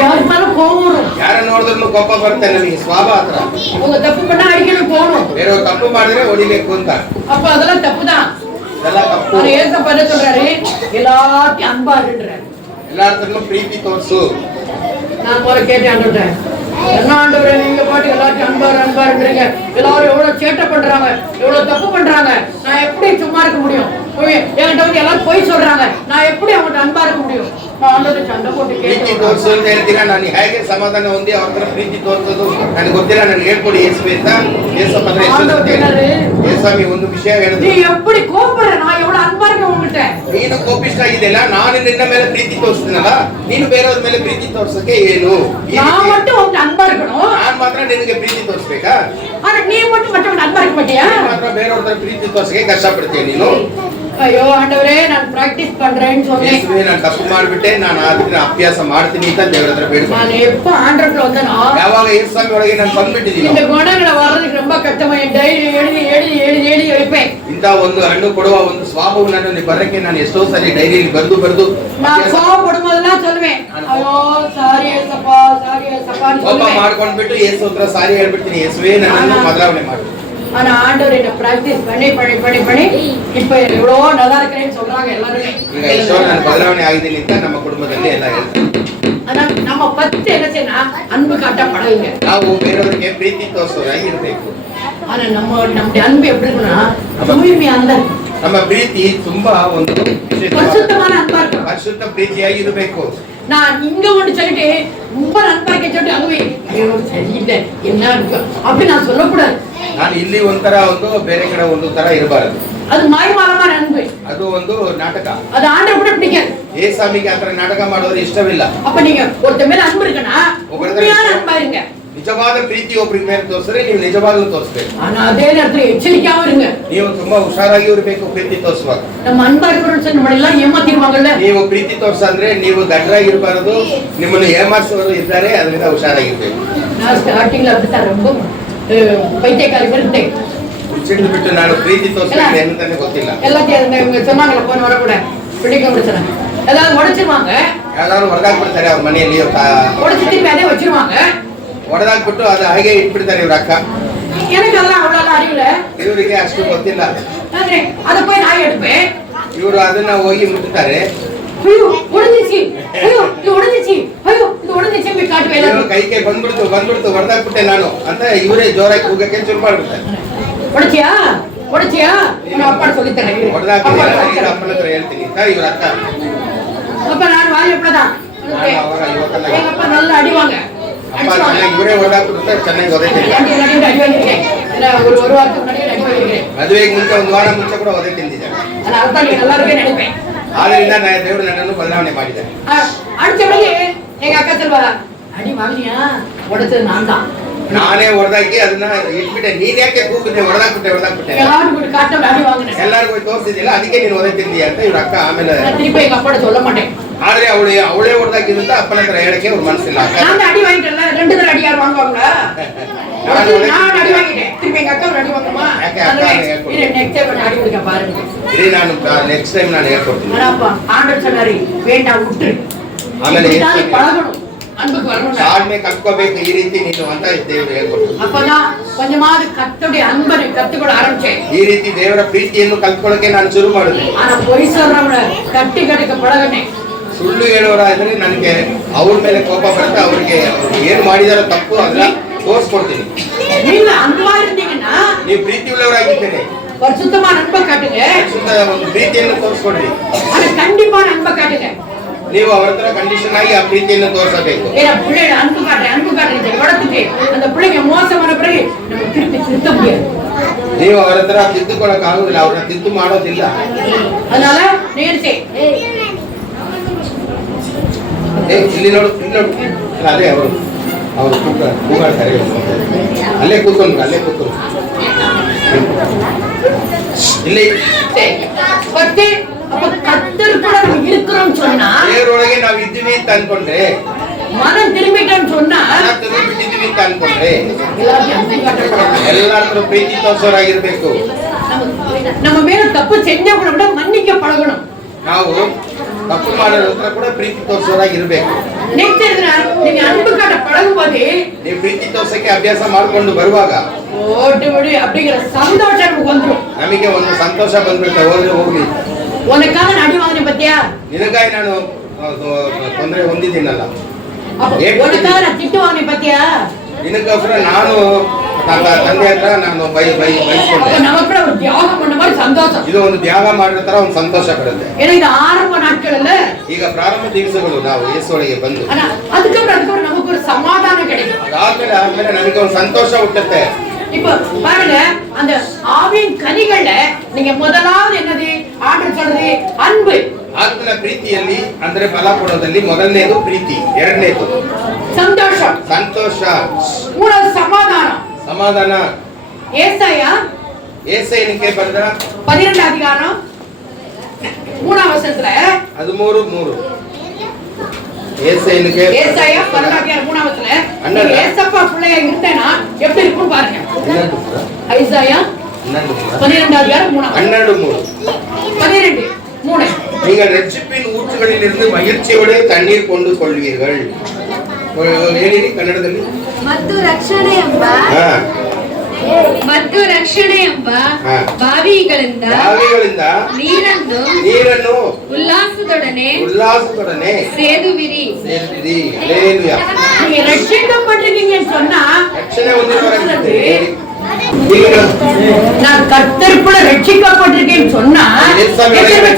யார் மேலும் கோபம் வரும். ಯಾರನ್ನ ನೋಡಿದ್ರು ಕೋಪ ಬರುತ್ತೆ. ನಮಗೆ ಸ್ವಭಾವ ಹತ್ರ உங்க தப்பு பண்ணா அடிக்கணும் போகணும். ಬೇರೆಯವರು ತಪ್ಪು ಮಾಡಿದ್ರೆ ಹೊಡಿಬೇಕು ಅಂತ. அப்ப அதெல்லாம் தப்புதான். அதெல்லாம் தப்பு. ஏசப்பா என்ன சொல்றாரு? எல்லாத்தையும் அன்பா இருன்றாரு. எல்லாருக்கும் ಪ್ರೀತಿ ತೋರಿಸು. நான் போற கேட்டு ஆண்டுட்டேன். என்ன ஆண்டவரே, நீங்க பாட்டு எல்லாத்தையும் அன்பா இருன்றீங்க. எல்லாரும் எவ்வளவு சேட்டை பண்றாங்க, எவ்வளவு தப்பு பண்றாங்க. நான் எப்படி சும்மா இருக்க முடியும்? என்கிட்ட வந்து எல்லாரும் போய் சொல்றாங்க. நான் எப்படி அவங்கள்ட்ட அன்பா இருக்க முடியும்? நான் ஆண்டவரை சண்டை போட்டு ಪ್ರೀತಿ ತೋರಿಸು ಅಂತ ಹೇಳ್ತೀರಾ. ನಾನು ಹೇಗೆ ಸಮಾಧಾನ ಹೊಂದಿ ಅವ್ರ ಹತ್ರ ಪ್ರೀತಿ ತೋರಿಸೋದು ನನಗೆ ಗೊತ್ತಿಲ್ಲ. ನನಗೆ ಹೇಳ್ಕೊಡಿ ಯೇಸುವೆ ಅಂತ. ಯೇಸುಸ್ವಾಮಿ ಒಂದು ವಿಷಯ ಹೇಳಿದ್ರು. நீ எப்படி கோபப்படுற? நான் எவ்வளவு அன்பா இருக்கேன் உங்ககிட்ட. ನೀನು ಕೋಪಿಷ್ಟ ಆಗಿದೆಯಲ್ಲ, ನಾನು ನಿನ್ನ ಮೇಲೆ ಪ್ರೀತಿ ತೋರಿಸ್ತೀನಲ್ಲ, ನೀನು ಬೇರೆಯವ್ರ ಮೇಲೆ ಪ್ರೀತಿ ತೋರ್ಸಕ್ಕೆ ಏನು? நான் மட்டும் உன்கிட்ட ಅன்பಾ இருக்கணும். ನಾನ್ ಮಾತ್ರ ನಿನಗೆ ಪ್ರೀತಿ ತೋರಿಸ್ಬೇಕಾ? ஆனா நீ மட்டும் மற்றவங்க ಅன்பா இருக்க மாட்டியா? ಮಾತ್ರ ಬೇರೆಯವ್ರ ಹತ್ರ ಪ್ರೀತಿ ತೋರ್ಸಕ್ಕೆ ಕಷ್ಟಪಡ್ತೀಯ ನೀನು. ಅಯ್ಯೋ ಆಂಡವರೇ, ನಾನು ಪ್ರಾಕ್ಟೀಸ್ பண்றேன்னு சொன்னேன். ಯೇಸುವೆ, ನಾನು ತಪ್ಪು ಮಾಡಿಬಿಟ್ಟೆ, ನಾನು ಅದನ್ನ ಅಭ್ಯಾಸ ಮಾಡ್ತೀನಿ ಅಂತ ದೇವರ ಹತ್ರ ಬೇಡ್ಕೊಂಡು. ನಾನು எப்ப ಆಂಡ್ರಪ್ல வந்தனோ, ಯಾವಾಗ ಯೇಸುಸ್ವಾಮಿ ಒಳಗೆ ನಾನು ಬಂದ್ಬಿಟ್ಟಿದ್ದೀನಿ, இந்த குணங்களை வர்றதுக்கு ரொம்ப கஷ்டமா. என் டைரி எழுதி வைப்பேன். ಇಂತ ಒಂದು ಹಣ್ಣು ಕೊಡುವ ಒಂದು ಸ್ವಭಾವ ನನ್ನ ಬರಕ್ಕೆ ನಾನು ಎಷ್ಟೋ ಸರಿ ಡೈರಿಯಲ್ಲಿ ಬರೆದು நான் கோபப்படும்போதெல்லாம் சொல்லுவேன், ஐயோ சாரி ஏசப்பா, சாரி ஏசப்பான்னு ಕೋಪ சொல்லுவேன். ಮಾಡ್ಕೊಂಡ್ಬಿಟ್ಟು ಯೇಸು ಹತ್ರ ಸಾರಿ ಹೇಳ್ಬಿಡ್ತೀನಿ, ಯೇಸುವೆ ನನ್ನನ್ನು ಬದಲಾವಣೆ ಮಾಡು. ஆனா ஆண்டவர் என்ன பிராக்டிஸ் பண்ணி இப்ப எவ்வளவோ நல்லா இருக்கிறேன்னு சொல்றாங்க எல்லாருமே. ಈಗ ಎಷ್ಟೋ ನಾನು ಬದಲಾವಣೆ ಆಗಿದ್ದೀನಿ ಅಂತ ನಮ್ಮ ಕುಟುಂಬದಲ್ಲಿ ಎಲ್ಲ ಹೇಳ್ತಾರೆ. ஆனா நம்ம பத்து என்ன செய்யணும்? அன்பு காட்ட பழகுங்க. ನಾವು ಬೇರೆಯವರಿಗೆ ಪ್ರೀತಿ ತೋರಿಸೋರಾಗಿ ಇರಬೇಕು. ஆனா நம்முடைய அன்பு எப்படி இருக்குன்னா, தூய்மையானதா இருக்கும். ನಮ್ಮ ಪ್ರೀತಿ ತುಂಬಾ ಒಂದು பரிசுத்தமான அன்பா இருக்கும். ಪರಿಶುದ್ಧ ಪ್ರೀತಿಯಾಗಿ ಇರಬೇಕು. நான் இங்க ஒன்று சொல்லிட்டு ரொம்ப நண்பா சொல்லிட்டு அங்கே ஐயோ சரியில்லை என்ன இருக்கு அப்படி நான் சொல்லக்கூடாது. ನಾನು ಇಲ್ಲಿ ಒಂಥರ ಒಂದು ಬೇರೆ ಕಡೆ ಒಂದು ತರ ಇರಬಾರದು. அது மாய்மாலமான அன்பு. ಅದು ಒಂದು ನಾಟಕ. அது ஆண்டவர் கூட பிடிக்காது. ஏசாமிக்கு ಆತರ ನಾಟಕ ಮಾಡೋರು ಇಷ್ಟವಿಲ್ಲ. அப்ப நீங்க ஒருத்தர் மேல அன்பு இருக்குன்னா உண்மையான அன்பா இருங்க. ನಿಜವಾದ ಪ್ರೀತಿ ಒಬ್ಬರ ಮೇಲೆ ತೋರಿಸಿದ್ರೆ ನೀವು ನಿಜವಾಗ್ಲೂ ತೋರಿಸಬೇಕು. ஆனா அதே நேரத்துல எச்சரிக்கையாவும் இருங்க. ನೀವು ತುಂಬಾ ಹುಷಾರಾಗಿ ಇರಬೇಕು ಪ್ರೀತಿ ತೋರಿಸುವಾಗ. நம்ம அன்பா இருக்கிறோம்னு நம்ம எல்லாம் ஏமாத்திடுவாங்கல்ல. ನೀವು ಪ್ರೀತಿ ತೋರಿಸಂದ್ರೆ ನೀವು ಗಡ್ರಾಗಿ ಇರಬಾರದು. ನಿಮ್ಮನ್ನು ಏಮಾರಿಸುವವರು ಇದ್ದಾರೆ, ಅದರಿಂದ ಹುಷಾರಾಗಿರ್ಬೇಕು. நான் ஸ்டார்டிங்ல அப்படித்தான் ரொம்ப பைத்தியக்காரி இருந்தேன். ಚಿಡಿದು ಬಿಟ್ಟು ನಾನು ಪ್ರೀತಿ ತೋರಿಸ್ಬೇಕು ಏನಂತಾನೆ ಗೊತ್ತಿಲ್ಲ. எல்லாத்தையும் இவங்க சொன்னாங்கல்ல போன வர கூட பிடிக்க முடிச்சாங்க. ஏதாவது உடைச்சிருவாங்க, ಯಾರು ಹೊರಗಾಕ್ಬಿಡ್ತಾರೆ ಅವ್ರ ಮನೆಯಲ್ಲಿ. உடைச்சு திருப்பி அதே வச்சிருவாங்க. ಹೊಡೆದಾಕ್ಬಿಟ್ಟು ಅದು ಹಾಗೆ ಇಟ್ಬಿಡ್ತಾರೆ ಇವ್ರ ಅಕ್ಕ. எனக்கு அதெல்லாம் அவ்வளவு அறிவுல ಇವರಿಗೆ ಅಷ್ಟು ಗೊತ್ತಿಲ್ಲ. அதை போய் நான் எடுப்பேன். ಇವರು ಅದನ್ನ ಹೋಗಿ ಮುಟ್ತಾರೆ. ஐயோ உடைஞ்சிச்சு, ஐயோ இது உடைஞ்சிச்சு, ஐயோ இது உடைஞ்சிச்சு போய் காட்டுவேன். ಇವರು ಕೈಗೆ ಬಂದ್ಬಿಡ್ತು ಹೊಡೆದಾಕ್ಬಿಟ್ಟೆ ನಾನು ಅಂತ ಇವರೇ ಜೋರಾಗಿ ಕೂಗಕ್ಕೆ ಶುರು ಮಾಡ್ಬಿಡ್ತಾರೆ. உடைச்சியா நான் அப்பா சொல்லி தரேன். ಹೊಡೆದಾಕ್ಬಿಟ್ಟು ಅಮ್ಮನ ಹತ್ರ ಹೇಳ್ತೀನಿ ಅಂತ ಇವ್ರ ಅಕ್ಕ. அப்ப நான் வாய் எப்படிதான் எங்க அப்பா நல்லா அடிவாங்க. ಅಪ್ಪ ಚೆನ್ನಾಗಿ ಇವರೇ ಹೊಡೆದಾಕ್ಬಿಡ್ತಾರೆ, ಚೆನ್ನಾಗಿ ಒದೆತಿಲ್ಲ. அடி வாங்கிருக்கேன். ஒரு வாரத்துக்கு முன்னாடி அடி வாங்கிருக்கேன். ಮದುವೆಗೆ ಮುಂಚೆ ಒಂದು ವಾರ ಮುಂಚೆ ಕೂಡ ಒದೆ ತಿಂದಿದ್ದಾರೆ. அதான் நீ நல்லா இருக்கேன்னு நினைப்பேன். ಆದ್ರಿಂದ ದೇವರು ನನ್ನನ್ನು ಬದಲಾವಣೆ ಮಾಡಿದ್ದಾರೆ. அடிச்ச உடனே எங்க அக்கா சொல்வா, அடி வாங்கினியா, உடைச்சது நான் தான். ನಾನೇ ಹೊಡೆದಾಕಿ ಅದನ್ನ ಇಟ್ಬಿಟ್ಟೆ. ನೀನ್ ಯಾಕೆ ಕೂಗಿದ್ದೆ? ಹೊಡೆದಾಕ್ಬಿಟ್ಟೆ எல்லாரும் காட்ட அடி வாங்கினேன். ಎಲ್ಲರಿಗೂ ಹೋಗಿ ತೋರಿಸಿದಿಲ್ಲ, ಅದಕ್ಕೆ ನೀನು ಒದೆ ತಿಂದಿ ಅಂತ ಇವ್ರ ಅಕ್ಕ. ಆಮೇಲೆ திருப்பி எங்க அப்பா சொல்ல மாட்டேன். ಆದ್ರೆ ಅವಳೇ ಹೊಡೆದಾಕಿದಂತ ಅಪ್ಪನ ಹತ್ರ ಹೇಳಕ್ಕೆ ಅವ್ರ ಮನಸ್ಸಿಲ್ಲ. நான் அடி வாங்கிட்டேன்ல, 2 தடவை அடி யார் வாங்குவாங்களா? நான் அடி வாங்கிட்டேன். திருப்பி எங்க அக்கா அடி வாங்குமா? நெக்ஸ்ட் டைம் அடி கொடுக்க பாருங்க. ಇರಿ, ನಾನು ನೆಕ್ಸ್ಟ್ ಟೈಮ್ ನಾನು ಹೇಳ್ಕೊಡ್ತೀನಿ. ஆனாப்பா ஆண்டவர் சொன்னாரு, வேண்டாம் விட்டுரு. ಆಮೇಲೆ பழகணும். அன்புக்கு வரணும். தாழ்மை கற்கಬೇಕು ಈ ರೀತಿ ನೀನು ಅಂತ ದೇವರು ಹೇಳ್ಕೊಟ್ರು. அப்பதான் கொஞ்சமாவது கர்த்தருடைய அன்பை கத்துக்கொள்ள ஆரம்பிச்சேன். ಈ ರೀತಿ ದೇವರ ಪ್ರೀತಿಯನ್ನು ಕಲ್ತ್ಕೊಳ್ಳೋಕೆ ನಾನು ಶುರು ಮಾಡಿದೆ. ஆனா பொய் சொல்றவங்கள கட்டி கட்டிக்க பழகினேன். ಸುಳ್ಳು ಹೇಳುವವರಾದ್ರೆ ನನಗೆ ಅವ್ರ ಮೇಲೆ ಕೋಪ ಬರುತ್ತೆ. ಅವ್ರಿಗೆ ಏನು ಮಾಡಿದಾರೋ ತಪ್ಪು ಅದನ್ನ ತೋರಿಸ್ಕೊಡ್ತೀನಿ. நீங்க அன்பா இருந்தீங்கன்னா ನೀವು ಪ್ರೀತಿ ಉಳ್ಳವರಾಗಿದ್ದೇನೆ, பரிசுத்தமான அன்பை காட்டுங்க. ಒಂದು ಪ್ರೀತಿಯನ್ನು ತೋರಿಸ್ಕೊಡ್ರಿ. ஆனா கண்டிப்பான அன்பை காட்டுங்க. ನೀವು ಅವರ ಹತ್ರ ಕಂಡೀಷನ್ ಆಗಿ ಆ ಪ್ರೀತಿಯನ್ನು ತೋರಿಸಬೇಕು. ஏன்னா பிள்ளைங்க அன்பு காட்டுறீங்க வளர்த்துட்டு அந்த பிள்ளைங்க மோசமான பிறகு நம்ம திருப்பி திருத்த முடியாது. ನೀವು ಅವರ ಹತ್ರ ತಿದ್ದುಕೊಳ್ಳಕ್ ಆಗುದಿಲ್ಲ, ಅವ್ರನ್ನ ತಿದ್ದು ಮಾಡೋದಿಲ್ಲ. அதனால நேர்ச்சே ಇಲ್ಲಿ ನೋಡು, ಇಲ್ಲಿ ನೋಡು. ಅದೇ ಅವರು ಕೂಗಾಡ್ತಾರೆ. ಅಲ್ಲೇ ಕೂತ್ಕೊಂಡ್ರು, ಅಲ್ಲೇ ಕೂತ್ಕೊಂಡ್ರು. ಇಲ್ಲಿ பத்து அப்ப கர்த்தர் கூட நம்ம இருக்கிறோம்னு சொன்னா ದೇವರೊಳಗೆ ನಾವು ಇದ್ದೀವಿ ಅಂತ ಅನ್ಕೊಂಡ್ರೆ, மனம் திரும்பிட்டோம்னு சொன்னா ಬಿಟ್ಟಿದ್ದೀವಿ ಅಂತ ಅನ್ಕೊಂಡ್ರೆ எல்லாத்தையும் அன்பு காட்டக்கூடாது. ಎಲ್ಲಾದ್ರೂ ಪ್ರೀತಿ ತೋರಿಸೋರಾಗಿರ್ಬೇಕು. நம்ம மேல தப்பு செஞ்சா கூட மன்னிக்க பழகணும். ನಾವು ತಪ್ಪು ಮಾಡೋದ್ರ ಹತ್ರ ಕೂಡ ಪ್ರೀತಿ ತೋರಿಸೋರಾಗಿರ್ಬೇಕು. நீங்க அன்பு காட்ட பழகும் போது ನೀವು ಪ್ರೀತಿ ತೋರ್ಸಕ್ಕೆ ಅಭ್ಯಾಸ ಮಾಡ್ಕೊಂಡು ಬರುವಾಗ ஓட்டு விடு அப்படிங்கிற சந்தோஷம் நமக்கு வந்துடும். ನಮಗೆ ಒಂದು ಸಂತೋಷ ಬಂದ್ಬಿಡ್ತಾ, ಹೋದ್ರೆ ಹೋಗ್ಲಿ, உனக்காக நான் அடி வாங்கினேன் பத்தியா, ನಿನಗಾಗಿ ನಾನು ತೊಂದರೆ ಹೊಂದಿದ್ದೀನಲ್ಲ, உனக்காக நான் திட்டு வாங்கினேன் பத்தியா, ನಿನಗೋಸ್ಕರ ನಾನು ತಂದೆ ಹತ್ರ ನಾನು ಬಯಸ್ಕೊಂಡೆ. நமக்கு ஒரு தியாகம் பண்ண மாதிரி சந்தோஷம். ಇದು ಒಂದು ತ್ಯಾಗ ಮಾಡಿದ ತರ ಒಂದು ಸಂತೋಷ ಬರುತ್ತೆ. ஏன்னா இது ஆரம்ப நாட்கள்ல ಈಗ ಪ್ರಾರಂಭ ದಿವಸಗಳು ನಾವು ಯೇಸುವೊಳಗೆ ಬಂದು அதுக்கப்புறம் நமக்கு ஒரு சமாதானம் கிடைக்கும். ಆದ್ಮೇಲೆ ನಮಗೆ ಒಂದು ಸಂತೋಷ ಹುಟ್ಟುತ್ತೆ. இப்ப பாருங்க, அந்த ஆவியின் கனிகள்ல நீங்க முதலாவது என்னது ஆண்டவர் சொல்றது அன்பு. ಆತ್ಮನ ಪ್ರೀತಿಯಲ್ಲಿ ಅಂದ್ರೆ ಫಲ ಕೊಡೋದಲ್ಲಿ ಮೊದಲನೇದು ಪ್ರೀತಿ, ಎರಡನೇದು ಸಂತೋಷ, ಮೂರನೇದು ಸಮಾಧಾನ. ಏಸಾಯನಿಗೆ ಬರೆದ 12 அதிகாரம் 3ஆம் வசனத்துல 13:3 ஏசாயனுக்கு ஏசாயா 12 அதிகாரம் 3ஆம் வசனத்துல ஏசப்பா பிள்ளையா இருந்தேனா எப்படி இருக்கும் பாருங்க. ஐசாயா 12 அதிகாரம் 3 12:3 நீங்கள் ரட்சிப்பின் ஊற்றுகளிலிருந்து மகிழ்ச்சியோடு தண்ணீர் கொண்டு கொள்வீர்கள். ಹೇಳಿರಿ ಕನ್ನಡದಲ್ಲಿ. ಮತ್ತು ರಕ್ಷಣೆ ಎಂಬ ಬಾವಿಗಳಿಂದ ನೀರನ್ನು ಉಲ್ಲಾಸದೊಡನೆ ಸೇದುವಿರಿ. ಹಲ್ಲೆಲೂಯಾ. நீங்க ரட்சிக்கப்பட்டிருக்கீங்கன்னு சொன்னா ರಕ್ಷಣೆ ಹೊಂದಿರುವವರಾಗಿದ್ದೀರಿ. நான் கர்த்தருக்குள்ள ரட்சிக்கப்பட்டிருக்கேன்னு சொன்னா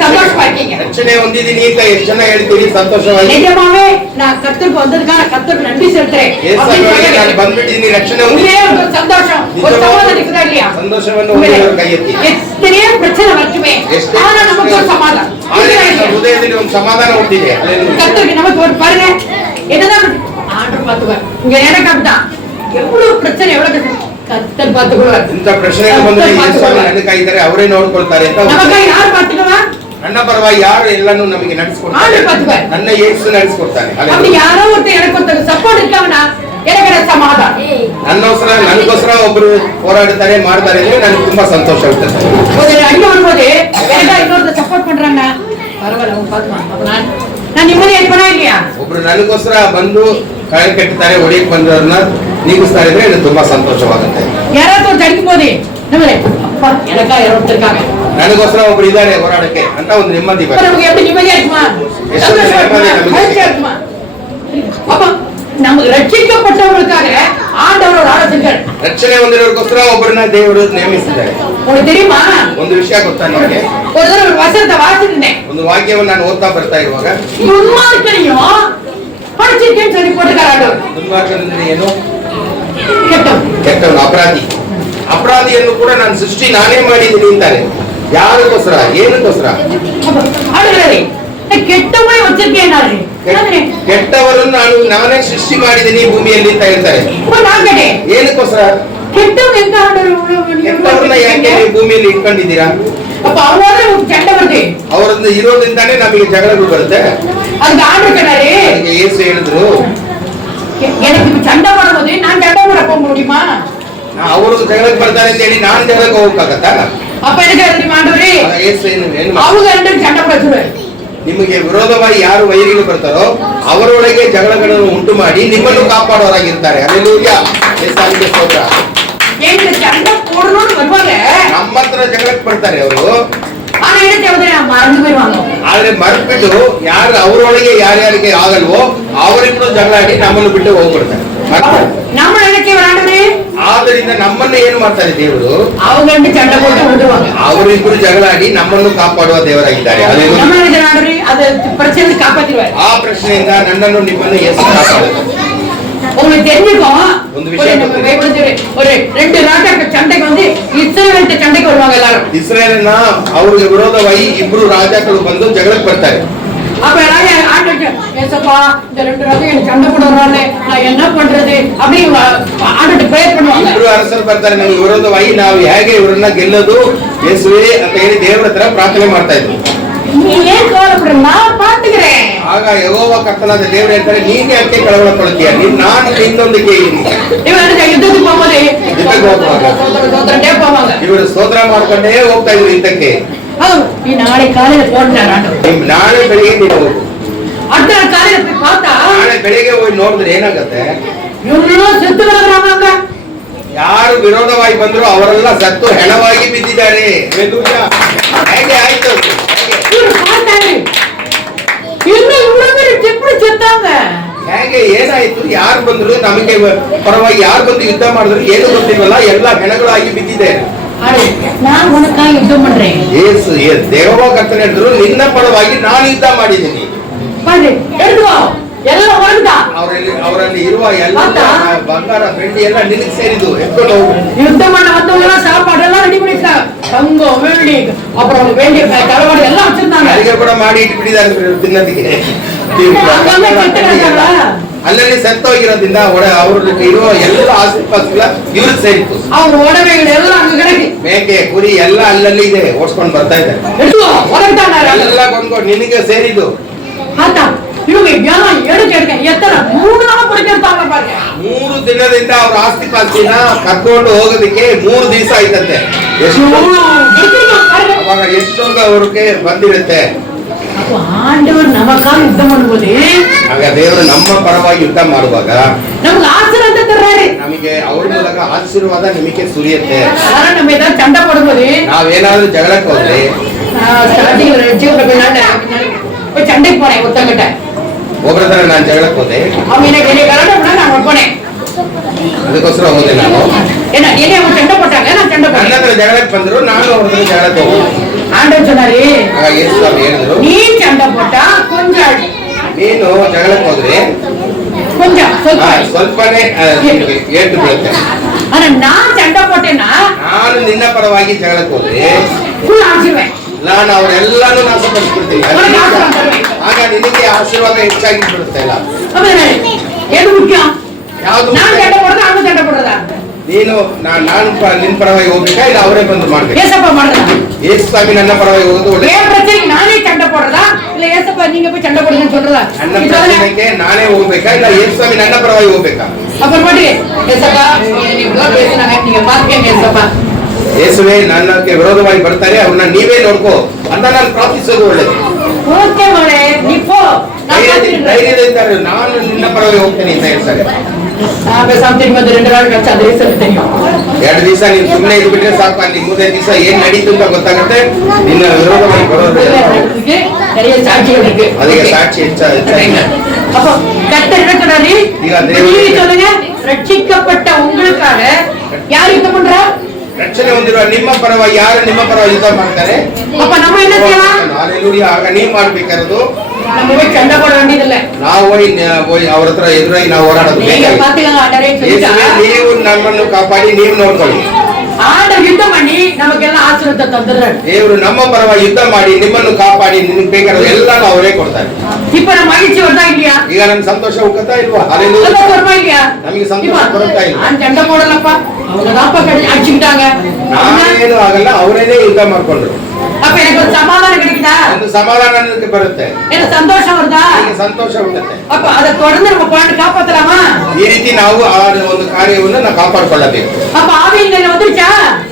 சந்தோஷமா இருக்கீங்க. ರಕ್ಷಣೆ ಹೊಂದಿದ್ದೀನಿ ಅಂತ ಎಷ್ಟು ಜನ ಹೇಳ್ತೀರಿ ಸಂತೋಷವಾಗಿ? நிஜமாவே நான் கர்த்தருக்கு வந்ததுக்காக கர்த்தருக்கு நன்றி செலுத்துறேன். ನಾನು ಬಂದ್ಬಿಟ್ಟಿದ್ದೀನಿ, ರಕ್ಷಣೆ ಹೊಂದಿದ್ದೀನಿ, ஒரு சந்தோஷம், ஒரு சமாதானம் இருக்குதா இல்லையா? ಸಂತೋಷವನ್ನು ಹೊಂದಿರೋರು ಕೈ ಎತ್ತಿ. எத்தனையோ பிரச்சனை வரட்டுமே, ஆனா நமக்கு ஒரு சமாதானம், ಹೃದಯದಲ್ಲಿ ಒಂದು ಸಮಾಧಾನ ಹುಟ್ಟಿದೆ. கர்த்தருக்கு நமக்கு ஒரு பாருங்க என்னதான் ஆண்டவர் பார்த்துவார். இங்க எனக்கு அப்படிதான் எவ்வளவு பிரச்சனை, எவ்வளவு கர்த்தர் பார்த்துக்குவார். ಇಂಥ ಪ್ರಶ್ನೆಗಳು ಬಂದ್ರೆ ಯೇಸುವನ್ನು ನನ್ನ ಕೈ ಇದ್ದಾರೆ, ಅವರೇ ನೋಡ್ಕೊಳ್ತಾರೆ ಅಂತ. நமக்கு யார் பார்த்துக்குவா? ನನ್ನ ಪರವಾಗಿ ಯಾರು ಎಲ್ಲಾನು ನಮಗೆ ನಡೆಸಿಕೊಡ್ತಾರೆ, ನನ್ನ ಯೇಸು ನಡೆಸಿಕೊಡ್ತಾನೆ. அப்படி யாரோ ஒருத்தர் எனக்கு ஒருத்தர் ಸಪೋರ್ಟ್ ಇರ್ತಾವனா எனக்கு ಸಮಾಧಾನ. ನನಗೋಸ್ಕರ ಒಬ್ರು ಹೋರಾಡ್ತಾರೆ ಮಾಡ್ತಾರೆ ಅಂದ್ರೆ ನನಗೆ ತುಂಬಾ ಸಂತೋಷ ಆಗುತ್ತೆ. ஒரு அடி வரும்போது எனக்கு இன்னொருத்தர் சப்போர்ட் பண்றாங்க, பரவாயில்ல அவங்க பாத்துக்கலாம், நான் நிம்மதியா இருப்பேனா இல்லையா? ಒಬ್ರು ನನಗೋಸ್ಕರ ಬಂದು ಕಳೆ ಕಟ್ತಾರೆ, ಒಡೆಯಕ್ಕೆ ಬಂದವ್ರನ್ನ ನೀಗಿಸ್ತಾರೆ ಅಂದ್ರೆ ನನಗೆ ತುಂಬಾ ಸಂತೋಷವಾಗುತ್ತೆ. ಯಾರಾದ್ರೂ ஒரு அடிக்கும் போது நம்மளே அப்பா எனக்கா யாரோ ஒருத்தர் இருக்காங்க, ನನಗೋಸ್ಕರ ಒಬ್ರು ಇದ್ದಾರೆ ಹೋರಾಡಕ್ಕೆ ಅಂತ ಒಂದು ನೆಮ್ಮದಿ ಬರುತ್ತೆ. நமக்கு எப்படி நிம்மதியா இருக்குமா, சந்தோஷமா இருக்குமா? அப்ப நமக்கு ரட்சிக்கப்பட்டவர்களுக்காக ஆண்டவரோட ஆலோசனைகள், ರಕ್ಷಣೆ ಹೊಂದಿರೋರ್ಗೋಸ್ಕರ ಒಬ್ಬರನ್ನ ದೇವರು ನೇಮಿಸಿದ್ದಾರೆ. உங்களுக்கு தெரியுமா? ಒಂದು ವಿಷಯ ಗೊತ್ತಾ ನಿಮಗೆ? ஒரு தடவை ஒரு வசனத்தை வாசிச்சிருந்தேன். ಒಂದು ವಾಕ್ಯವನ್ನು ನಾನು ಓದ್ತಾ ಬರ್ತಾ ಇರುವಾಗ துன்மார்க்கனையும் படிச்சிருக்கேன்னு சொல்லி போட்டுக்காரு. ದುರ್ಮಾರ್ಗನೆಂದ್ರೆ ಏನು? ಕೆಟ್ಟವನು, ಅಪರಾಧಿಯನ್ನು ಕೂಡ ನಾನು ಸೃಷ್ಟಿ ನಾನೇ ಮಾಡಿದ್ದೀನಿ ಅಂತಾರೆ. ಯಾರಿಗೋಸ್ಕರ, ಏನಕ್ಕೋಸ್ಕರ? ಕೆಟ್ಟವನೇ ವச்சிருக்கேன், ಕೆಟ್ಟವರನ್ನು ನಾನೇ ಸೃಷ್ಟಿ ಮಾಡಿದ್ದೀನಿ ಭೂಮಿಯಲ್ಲಿ ಅಂತ ಹೇಳ್ತಾರೆ. ಏನಕ್ಕೋಸ್ಕರ? ಕೆಟ್ಟವರನ್ನ ಯಾಕೆ ನೀವು ಭೂಮಿಯಲ್ಲಿ ಇಟ್ಕೊಂಡಿದ್ದೀರಾ? ಅವರನ್ನು ಇರೋದ್ರಿಂದಾನೇ ನಮಗೆ ಜಗಳಗಳು ಬರುತ್ತೆ. ಅದಕ್ಕೆ ಯೇಸು ಹೇಳಿದ್ರು, சண்டை போடும்போது நான் சண்டை போட போக முடியுமா? ಅವರು ಜಗಳಕ್ಕೆ ಬರ್ತಾರೆ ಅಂತ ಹೇಳಿ ನಾನು ಜಗಳಕ್ಕೆ ಹೋಗಕ್ಕಾಗತ್ತಾ? அப்ப எனக்கு தெரியுமா, ಯೇಸು ಏನು அவங்க ரெண்டு சண்டை போடுவாரு, ನಿಮಗೆ ವಿರೋಧವಾಗಿ ಯಾರು ವೈರಿಗಳು ಬರ್ತಾರೋ ಅವರೊಳಗೆ ಜಗಳಗಳನ್ನು ಉಂಟು ಮಾಡಿ ನಿಮ್ಮನ್ನು ಕಾಪಾಡೋರಾಗಿರ್ತಾರೆ. ಅಲ್ಲೆಲ್ಲೂಯ್ಯ. ಯೇಸುವಿಗೆ ಸ್ತೋತ್ರ. ಏನು ಚಂದ ಕೂಡೋನು ಬರುವಾಗ ನಮ್ಮ ಹತ್ರ ಜಗಳಕ್ಕೆ ಬರ್ತಾರೆ ಅವರು. ஆனா என்ன தேவதை மறந்து போயிடுவாங்க. ಆದ್ರೆ ಮರ್ಬಿಟ್ಟು ಯಾರು ಅವರೊಳಗೆ ಯಾರ್ಯಾರಿಗೆ ಆಗಲ್ವೋ ಅವರಿಬ್ರು ಜಗಳಾಡಿ ನಮ್ಮನ್ನು ಬಿಟ್ಟು ಹೋಗ್ಬಿಡ್ತಾರೆ. நம்ம நினைக்க வராண்டே ಆದ್ರಿಂದ ನಮ್ಮನ್ನ ಏನು ಮಾಡ್ತಾರೆ ದೇವರು, அவங்க ரெண்டு சண்டை போட்டு விடுவாங்க. ಅವರಿಬ್ರು ಜಗಳಾಡಿ ನಮ್ಮನ್ನು ಕಾಪಾಡುವ ದೇವರಾಗಿದ್ದಾರೆ. நம்ம நினைக்கிறாண்டே அது பிரச்சனை காப்பாத்திடுவார். ಆ ಪ್ರಶ್ನೆಯಿಂದ ನನ್ನನ್ನು ನಿಮ್ಮನ್ನು ಯೇಸು ಕಾಪಾಡುತ್ತಾರೆ. உங்களுக்கு தெரிஞ்சுக்கும் ಒಂದು ವಿಷಯ ஒரு ரெண்டு ராஜாக்கள் சண்டைக்கு வந்து இஸ்ரவேல்கிட்ட சண்டைக்கு வருவாங்க எல்லாரும். ಇಸ್ರೇಲಿನ ಅವ್ರಿಗೆ ವಿರೋಧವಾಗಿ ಇಬ್ರು ರಾಜಗಳು ಬಂದು ಜಗಳಕ್ಕೆ ಬರ್ತಾರೆ. அப்ப எல்லாரும் ஆண்டவர்கிட்ட ஏசப்பா இந்த ரெண்டு ராஜா எனக்கு சண்டை போடுறானே நான் என்ன பண்றது அப்படி ஆண்டவர்கிட்ட பிரேயர் பண்ணுவாங்க. ಇಬ್ರು ಅರಸರು ಬರ್ತಾರೆ, ನಮಗೆ ವಿರೋಧವಾಗಿ ನಾವು ಹೇಗೆ ಇವರನ್ನ ಗೆಲ್ಲೋದು ಯೇಸುವೇ ಅಂತ ಹೇಳಿ ದೇವರ ಹತ್ರ ಪ್ರಾರ್ಥನೆ ಮಾಡ್ತಾ ಇದ್ರು. நீ ஏன் கவலைப்படுற, நான் பாத்துக்கிறேன். ಆಗ ಯೆಹೋವ ಕರ್ತನಾದ ದೇವರು ಹೇಳ್ತಾರೆ, ನೀನು ಯಾಕೆ ಕಳವಳ ಪಡ್ತೀಯ, ನಾನು ನಿನ್ನೊಂದಿಗೆ ಇದ್ದೀನಿ. ಯುದ್ಧಕ್ಕೆ போகும்போது ಯುದ್ಧಕ್ಕೆ ಹೋಗುವಾಗ சோதரட்டே போவாங்க. ಇವರು ಸ್ತೋತ್ರ ಮಾಡ್ಕೊಂಡೇ ಹೋಗ್ತಾ ಇದ್ರು ಯುದ್ಧಕ್ಕೆ. நீ நாளை காலையில போட்டார் ஆண்டவர். ನಾಳೆ ಬೆಳಿಗ್ಗೆ ನೀನು ಹೋಗು. அடுத்த நாள் காலையில போய் பார்த்தா ನಾಳೆ ಬೆಳಿಗ್ಗೆ ಹೋಗಿ ನೋಡಿದ್ರೆ ಏನಾಗುತ್ತೆ, இவங்களெல்லாம் செத்து கிடக்குறாங்க. ಯಾರು ವಿರೋಧವಾಗಿ ಬಂದ್ರು ಅವರೆಲ್ಲ ಸತ್ತು ಹೆಣವಾಗಿ ಬಿದ್ದಿದ್ದಾರೆ. ಹೇಗೆ ಆಯ್ತು? இவரு பார்த்தாரு என்ன இவ்வளவு பேர் எப்படி செத்தாங்க, ಹೇಗೆ ಏನಾಯ್ತು, ಯಾರು ಬಂದ್ರು ನಮಗೆ ಪರವಾಗಿ ಯಾರು ಬಂದು ಯುದ್ಧ ಮಾಡಿದ್ರು ಏನು ಗೊತ್ತಿಲ್ವಲ್ಲ, ಎಲ್ಲ ಹೆಣಗಳಾಗಿ ಬಿದ್ದಿದೆ. நான் உனக்காக யுத்தம் பண்றேன். ಯೇಸು ದೇವ ಕರ್ತನೆ ಹೇಳಿದ್ರು, ನಿನ್ನ ಪರವಾಗಿ ನಾನು ಯುದ್ಧ ಮಾಡಿದ್ದೀನಿ. பாரு எடுத்துவா எல்லாம் வருதா, ಅವರಲ್ಲಿ ಇರುವ ಎಲ್ಲ ಬಂಗಾರ ಬೆಳ್ಳಿ ಎಲ್ಲ ನಿನಗೆ ಸೇರಿದು, ಎತ್ಕೊಂಡು ಹೋಗು. யுத்தம் பண்ண வந்தவங்க சாப்பாடு எல்லாம் ரெடி பண்ணிட்டாங்க, தங்கம் வெள்ளி அப்புறம் வேண்டிய தலைவாடு எல்லாம் வச்சிருந்தாங்க. ಅಡಿಗೆ ಕೂಡ ಮಾಡಿ ಇಟ್ಬಿಟ್ಟಿದ್ದಾರೆ ತಿನ್ನೋದಕ್ಕೆ. ಅಲ್ಲಲ್ಲಿ ಸತ್ತೋಗಿರೋದ್ರಿಂದ ಅವ್ರಿಗೆ ಇರುವ ಎಲ್ಲ ಆಸ್ತಿಪಾಸ್ತಿಗಳ ಇವ್ರಿಗೆ ಸೇರಿತ್ತು. ಅವ್ರ ಒಡವೆಗಳು ಎಲ್ಲ ಅಂಗಡಿಗೆ ಮೇಕೆ ಕುರಿ ಎಲ್ಲ ಅಲ್ಲಲ್ಲಿ ಇದೆ, ಓಡಿಸ್ಕೊಂಡು ಬರ್ತಾ ಇದ್ದಾರೆ. ಎಲ್ಲ ಕೊಂಡ್ಕೊಂಡು ನಿನಗೆ ಸೇರಿದು. இவங்க எடுக்க எத்தனை 3 நாள் படிக்கிறாங்க பாருங்க. 3 ದಿನದಿಂದ ಅವ್ರ ಆಸ್ತಿ ಪಾಸ್ತಿನ ಕರ್ಕೊಂಡು ಹೋಗೋದಕ್ಕೆ 3 ದಿವಸ ಆಯ್ತಂತೆ. ಅವಾಗ ಎಷ್ಟೊಂದು ಅವ್ರಿಗೆ ಬಂದಿರುತ್ತೆ. ஆண்டவர் நமக்காக யுத்தம் பண்ணும்போது ಆಗ ದೇವರು ನಮ್ಮ ಪರವಾಗಿ ಯುದ್ಧ ಮಾಡುವಾಗ ನಮ್ಗೆ ಆಶೀರ್ವಾದ ತರ್றாரு. ನಮಗೆ ಅವ್ರ ಮೂಲಕ ಆಶೀರ್ವಾದ ನಿಮಗೆ ಸುರಿಯುತ್ತೆ. நம்ம ஏதாவது சண்டை போடும்போது ನಾವೇನಾದ್ರೂ ಜಗಳಕ್ಕೆ ಹೋದ್ರೆ போய் சண்டைக்கு போனேன் ஒருத்தங்கிட்ட. ಒಬ್ಬರ ಹತ್ರ ನಾನು ಜಗಳಕ್ಕೆ ಹೋದೆ, அவங்க எனக்கு என்னை கலண்டா நான் போனேன். ಅದಕ್ಕೋಸ್ಕರ ಹೋದೆ ನಾನು. என்ன என்னை அவங்க சண்டை போட்டாங்க, நான் சண்டை ನನ್ನ போட்டேன். ಹತ್ರ ಜಗಳಕ್ಕೆ ಬಂದ್ರು, ನಾನು ಅವ್ರ ಹತ್ರ ಜಗಳಕ್ಕೆ ಹೋದೆ. ஆண்டவர் சொன்னாரு, ಆಗ ಯೇಸು ಸ್ವಾಮಿ ಹೇಳಿದ್ರು, நீ சண்டை போட்டா கொஞ்சம் அடி, ನೀನು ಜಗಳಕ್ಕೆ ಹೋದ್ರೆ கொஞ்சம் ಸ್ವಲ್ಪನೇ ಏಟು ಬೀಳುತ್ತೆ. ஆனா நான் சண்டை போட்டேன்னா ನಾನು ನಿನ್ನ ಪರವಾಗಿ ಜಗಳಕ್ಕೆ ಹೋದ್ರೆ ಫುಲ್ ಆಶೀರ್ವಾದ, ನಾನು ಅವರೆಲ್ಲಾನು ನಾಶಪಡಿಸ್ಬಿಡ್ತೀನಿ. ಆಗ ನಿನಗೆ ಆಶೀರ್ವಾದ ಹೆಚ್ಚಾಗಿ ಬಿಡುತ್ತೆ. ಇಲ್ಲ எது முக்கியம், ಯಾವ್ದು நான் சண்டை போடுறதா அவங்க சண்டை போடுறதா? ನೀನು ನಾನು ನಿನ್ನ ಪರವಾಗಿ ಹೋಗ್ಬೇಕಾ ಇಲ್ಲ ಅವರೇ ಬಂದು ಮಾಡ್ಬೇಕು? ஏசப்பா ಮಾಡುದா? ಯೇಸು ಸ್ವಾಮಿ ನನ್ನ ಪರವಾಗಿ ಹೋಗೋದು ಒಳ್ಳೆ. ஏன் பிரச்சனைக்கு நானே சண்டை போடுறதா இல்ல ஏசப்பா நீங்க போய் சண்டை போடுங்கன்னு சொல்றதா? ನನ್ನ ಪ್ರಶ್ನೆಗೆ ನಾನೇ ಹೋಗ್ಬೇಕಾ ಇಲ್ಲ ಯೇಸು ಸ್ವಾಮಿ ನನ್ನ ಪರವಾಗಿ ಹೋಗ್ಬೇಕಾ? அப்புறமாட்டி ஏசப்பா நீங்க பேசுனாங்க, நீங்க பாத்துக்கங்க ಏಸப்பಾ. ಯೇಸುವೇ ನನ್ನಕ್ಕೆ ವಿರೋಧವಾಗಿ ಬರ್ತಾರೆ, ಅವ್ರನ್ನ ನೀವೇ ನೋಡ್ಕೋ ಅಂತ ನಾನು ಪ್ರಾರ್ಥಿಸೋದು ಒಳ್ಳೇದು. ಓಕೆ ಮಳೆ ನೀ ಪೋ, ಧೈರ್ಯದಿಂದ ನಾನು ನಿನ್ನ ಪರವಾಗಿ ಹೋಗ್ತೇನೆ ಅಂತ ಹೇಳ್ತಾರೆ. ಸಮಥಿಂಗ್ ಒಂದು 2 ವಾರ ಕಚ್ಚ ಅದೇ ಹೇಳ್ತೀನಿ. 2 ದಿವಸ ನೀನು ಸುಮ್ಮನೆ ಇದ್ದು ಬಿಟ್ರೆ ಸಾಕು, ಅಲ್ಲಿ 3ನೇ ದಿವಸ ಏನ್ ನಡೀತು ಅಂತ ಗೊತ್ತಾಗುತ್ತೆ. ನಿನ್ನ ವಿರೋಧವಾಗಿ ಬರೋದು நிறைய சாட்சிகள் இருக்கு. ಅದಕ್ಕೆ ಸಾಕ್ಷಿ ಹೆಚ್ಚಾಗಿ. அப்போ கர்த்தர் என்ன சொல்றாரு? நீங்க சொல்லுங்க, ரட்சிக்கப்பட்ட உங்களுக்காக யார் யுத்தம் பண்றா? ರಕ್ಷಣೆ ಹೊಂದಿರುವ ನಿಮ್ಮ ಪರವಾಗಿ ಯಾರು ನಿಮ್ಮ ಪರವಾಗಿ ಯುದ್ಧ ಮಾಡ್ತಾರೆ? அப்ப நம்ம என்ன செய்யலாம்? ಹಲ್ಲೆಲೂಯಾ. ಆಗ ನೀವು ಮಾಡ್ಬೇಕಾರದು நம்ம போய் சண்டை போட வேண்டியதில்ல. ನಾವು ಹೋಗಿ ಅವ್ರ ಹತ್ರ ಎದುರಾಗಿ ನಾವು ಹೋರಾಡೋದು நீங்க ಬೇಕಾಗಿಲ್ಲ. பாத்துக்கங்க, ஆண்டவரே சொல்லிட்டா. ನೀವು ನಮ್ಮನ್ನು ಕಾಪಾಡಿ ನೀವು ನೋಡ್ಕೊಳ್ಳಿ. ஆண்டவர் யுத்தம் பண்ணி நமக்கெல்லாம் ஆசீர்வாதத்தை தந்துடுறாரு. ದೇವರು ನಮ್ಮ ಪರವಾಗಿ ಯುದ್ಧ ಮಾಡಿ ನಿಮ್ಮನ್ನು ಕಾಪಾಡಿ ನಿಮ್ಗೆ ಬೇಕಾದ ಎಲ್ಲಾನು ಅವರೇ ಕೊಡ್ತಾರೆ. இப்ப நம்ம மகிழ்ச்சி வருதா இல்லையா? ಈಗ ನಮ್ ಸಂತೋಷ ಹೋಗುತ್ತಾ ಇಲ್ವಾ? ಹಲ್ಲೆಲೂಯಾ. சந்தோஷம் வருமா இல்லையா? ನಮಗೆ ಸಂತೋಷ ಬರುತ್ತಾ ಇಲ್ಲ. நான் சண்டை போடலப்பா, அவங்க தாப்பா அடிச்சுக்கிட்டாங்க. ನಾನೇನು ಆಗಲ್ಲ, ಅವರೇನೇ ಯುದ್ಧ ಮಾಡ್ಕೊಂಡ್ರು. அப்ப எனக்கு ஒரு சமாதானம் கிடைக்குதா? ಒಂದು ಸಮಾಧಾನ ಬರುತ್ತೆ, எனக்கு சந்தோஷம் வருதா? ನನಗೆ ಸಂತೋಷ ಉಂಟತ್ತೆ. அப்ப அதை தொடர்ந்து நம்ம பாட்டு காப்பாத்தலாமா? ಈ ರೀತಿ ನಾವು ಆ ಒಂದು ಕಾರ್ಯವನ್ನು ನಾವು ಕಾಪಾಡಿಕೊಳ್ಳಬೇಕು. அப்ப ஆவியில வந்துருச்சா?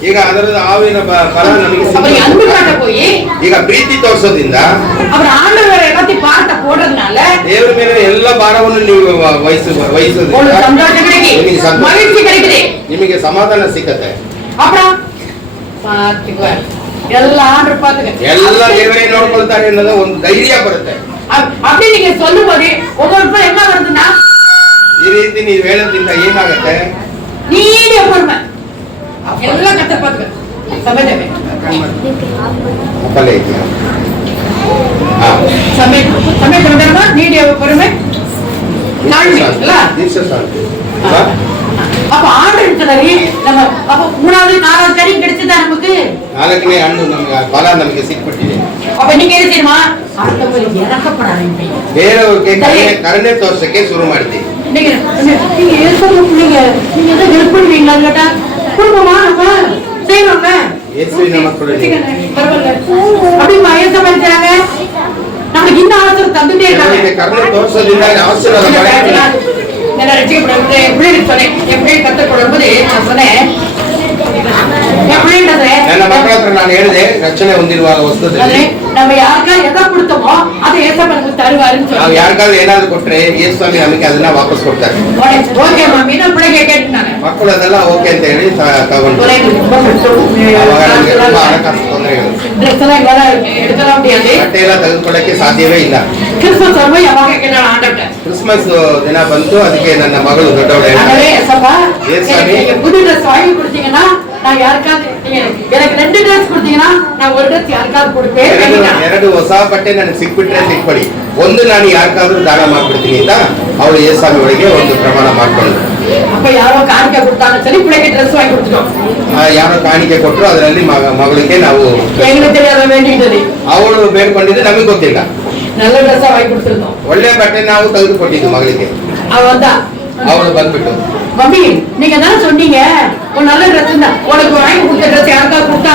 ಈಗ ಅದರ ಆವಿನ ಫಲ ನಮಗೆ அப்ப அன்பு காட்ட போய் ಈಗ ಪ್ರೀತಿ ತೋರಿಸೋದ್ರಿಂದ அவர் ஆண்டவர் ಕೊಡೋದ್ನಾல ದೇವರ ಮೇಲೆ ಎಲ್ಲ ಭಾರವನ್ನು ನೀವು ವಹಿಸೋದು ಒಂದು ಸಂತೋಷ கிடைக்கு ನಿಮಗೆ ಸಂತೋಷ, மகிழ்ச்சி கிடைக்குது. ನಿಮಗೆ ಸಮಾಧಾನ ಸಿಕ್ಕತ್ತೆ. அப்புறம் பாத்துக்க ಎಲ್ಲ ಆಂಡ್ರ பாத்துக்க ಎಲ್ಲ ದೇವರೇ ನೋಡ್ಕೊಳ್ತಾರೆ ಅನ್ನೋದು ಒಂದು ಧೈರ್ಯ ಬರುತ್ತೆ. அப்படி நீங்க சொல்லும்போது ஒவ்வொருத்தரும் என்ன வருதுன்னா ಈ ರೀತಿ ನೀವು ಹೇಳೋದ್ರಿಂದ ಏನಾಗತ್ತೆ, நீடிய பொறுமை ಎಲ್ಲ ಕತ್ತ பாத்துக்க ಸಮಯದವೇ ಅಪ್ಪಲೇ ಇದೆಯಾ? ಸಮಯ ಸಮಯ ಸಂದರ್ಭ ನೀಡಿಯ பொறுமை தாழ்மை இல்ல ದೀಕ್ಷಾ ಶಾಂತಿ. அப்ப ஆர்டர் இருக்கிறது நம்ம அப்ப மூணாவது நாலாவது கறி கிடைச்சதா நமக்கு 4ನೇ ಹಣ್ಣು ನಮಗೆ ಫಲ ನಮಗೆ ಸಿಕ್ಬಿಟ್ಟಿದೆ. அப்ப நீங்க என்ன செய்யணுமா அடுத்தவங்களுக்கு இறக்கப்படாதீங்க ಬೇರೆಯವ್ರಿಗೆ ಕರುಣೆ ತೋರ್ಸಕ್ಕೆ ಶುರು ಮಾಡ್ತೀವಿ. நீங்க நீங்க நீங்க நீங்க எதை ஹெல்ப் பண்ணுவீங்களா கேட்டா குடும்பமா நம்ம செய்யணும்ல ಯೇಸುವಿನ ಮಕ್ಕಳು பரவாயில்ல அப்படி வயசு பண்ணிட்டாங்க நமக்கு இன்னும் அவசரம் தந்துட்டே இருக்காங்க ಕರುಣೆ ತೋರ್ಸೋದ್ರಿಂದ ಆಶೀರ್ವಾದ ಮಾಡಿ நான் ரட்சிக்கப்படும்போது எப்படி சொன்னேன் எப்படி கற்றுக்கொள்ளும்போது நான் சொன்னேன் எப்படின்றது ನನ್ನ ಮಕ್ಕಳ ಹತ್ರ ನಾನು ಹೇಳಿದೆ ರಕ್ಷಣೆ ಹೊಂದಿರುವಾಗ ವಸ್ತುದಲ್ಲಿ நம்ம யாருக்காவது எதை கொடுத்தோமோ அதை ஏசப்பா நமக்கு தருவாருன்னு ನಾವು சொல்லி ಯಾರಿಗಾದ್ರೂ ಏನಾದ್ರು ಕೊಟ್ರೆ ಯೇಸು ಸ್ವಾಮಿ ನಮಗೆ ಅದನ್ನ ವಾಪಸ್ ಕೊಡ್ತಾರೆ. ஓகே மாமி நான் பிள்ளைங்க கேட்டுனாங்க ಮಕ್ಕಳು ಅದೆಲ್ಲ ಓಕೆ ಅಂತ ಹೇಳಿ ತಗೊಂಡು ಅವಾಗ ನಮಗೆ ತುಂಬಾ ಹಣಕಾಸು ತೊಂದರೆಗಳು, ட்ரெஸ் எல்லாம் இவ்வளோ எடுக்கலாம் முடியாது ಬಟ್ಟೆ ಎಲ್ಲ ತೆಗೆದುಕೊಳ್ಳಕ್ಕೆ ಸಾಧ್ಯವೇ ಇಲ್ಲ. கிறிஸ்துமஸ் வரும்போது ಯಾವಾಗ கேட்டாಳ ஆண்டவட்ட ಕ್ರಿಸ್ಮಸ್ ದಿನ ಬಂತು, ಅದಕ್ಕೆ ನನ್ನ ಮಗಳು ದೊಡ್ಡವಳು அதனாலே ஏசப்பா Yes, Swami. நீங்க புது ட்ரெஸ் வாங்கி கொடுத்தீங்கன்னா நான் யாருக்காவது நீங்க எனக்கு 2 ட்ரெஸ் கொடுத்தீங்கன்னா நான் ஒரு ட்ரெஸ் யாருக்காவது கொடுப்பேன் ಎರಡು ಹೊಸ ಬಟ್ಟೆ ನನಗೆ ಸಿಕ್ಬಿಟ್ರೆ ಅಂತ ಇಟ್ಕೊಳ್ಳಿ, ಒಂದು ನಾನು ಯಾರಿಗಾದ್ರೂ ದಾನ ಮಾಡ್ಬಿಡ್ತೀನಿ ಅಂತ ಅವಳು ಯೇಸ್ವಾಮಿ ಒಳಗೆ ಒಂದು ಪ್ರಮಾಣ ಮಾಡ್ಕೊಂಡ್ರು. அப்ப யாரோ காணிக்கை கொடுத்தான்னு சொல்லி பிள்ளைக்கு ட்ரெஸ் வாங்கி கொடுத்துட்டோம். ಯಾರೋ ಕಾಣಿಕೆ ಕೊಟ್ಟರು, ಅದರಲ್ಲಿ ಮಗಳಿಗೆ ನಾವು எங்களுக்கு தெரியாத வேண்டியது ಅವಳು ಬೇಡ್ಕೊಂಡಿದ್ದು ನಮಗೆ ಗೊತ್ತಿಲ್ಲ. நல்ல ட்ரெஸ்ஸா வாங்கி கொடுத்துருந்தோம். ಒಳ್ಳೆ ಬಟ್ಟೆ ನಾವು ತೆಗೆದುಕೊಟ್ಟಿದ್ದು ಮಗಳಿಗೆ. அவ வந்தா ಅವಳು ಬಂದ್ಬಿಟ್ಟು மம்மி நீங்க தானே சொன்னீங்க ஒரு நல்ல ட்ரெஸ் இருந்தா உனக்கு வாங்கி கொடுத்த ட்ரெஸ் யாருக்காவது கொடுத்தா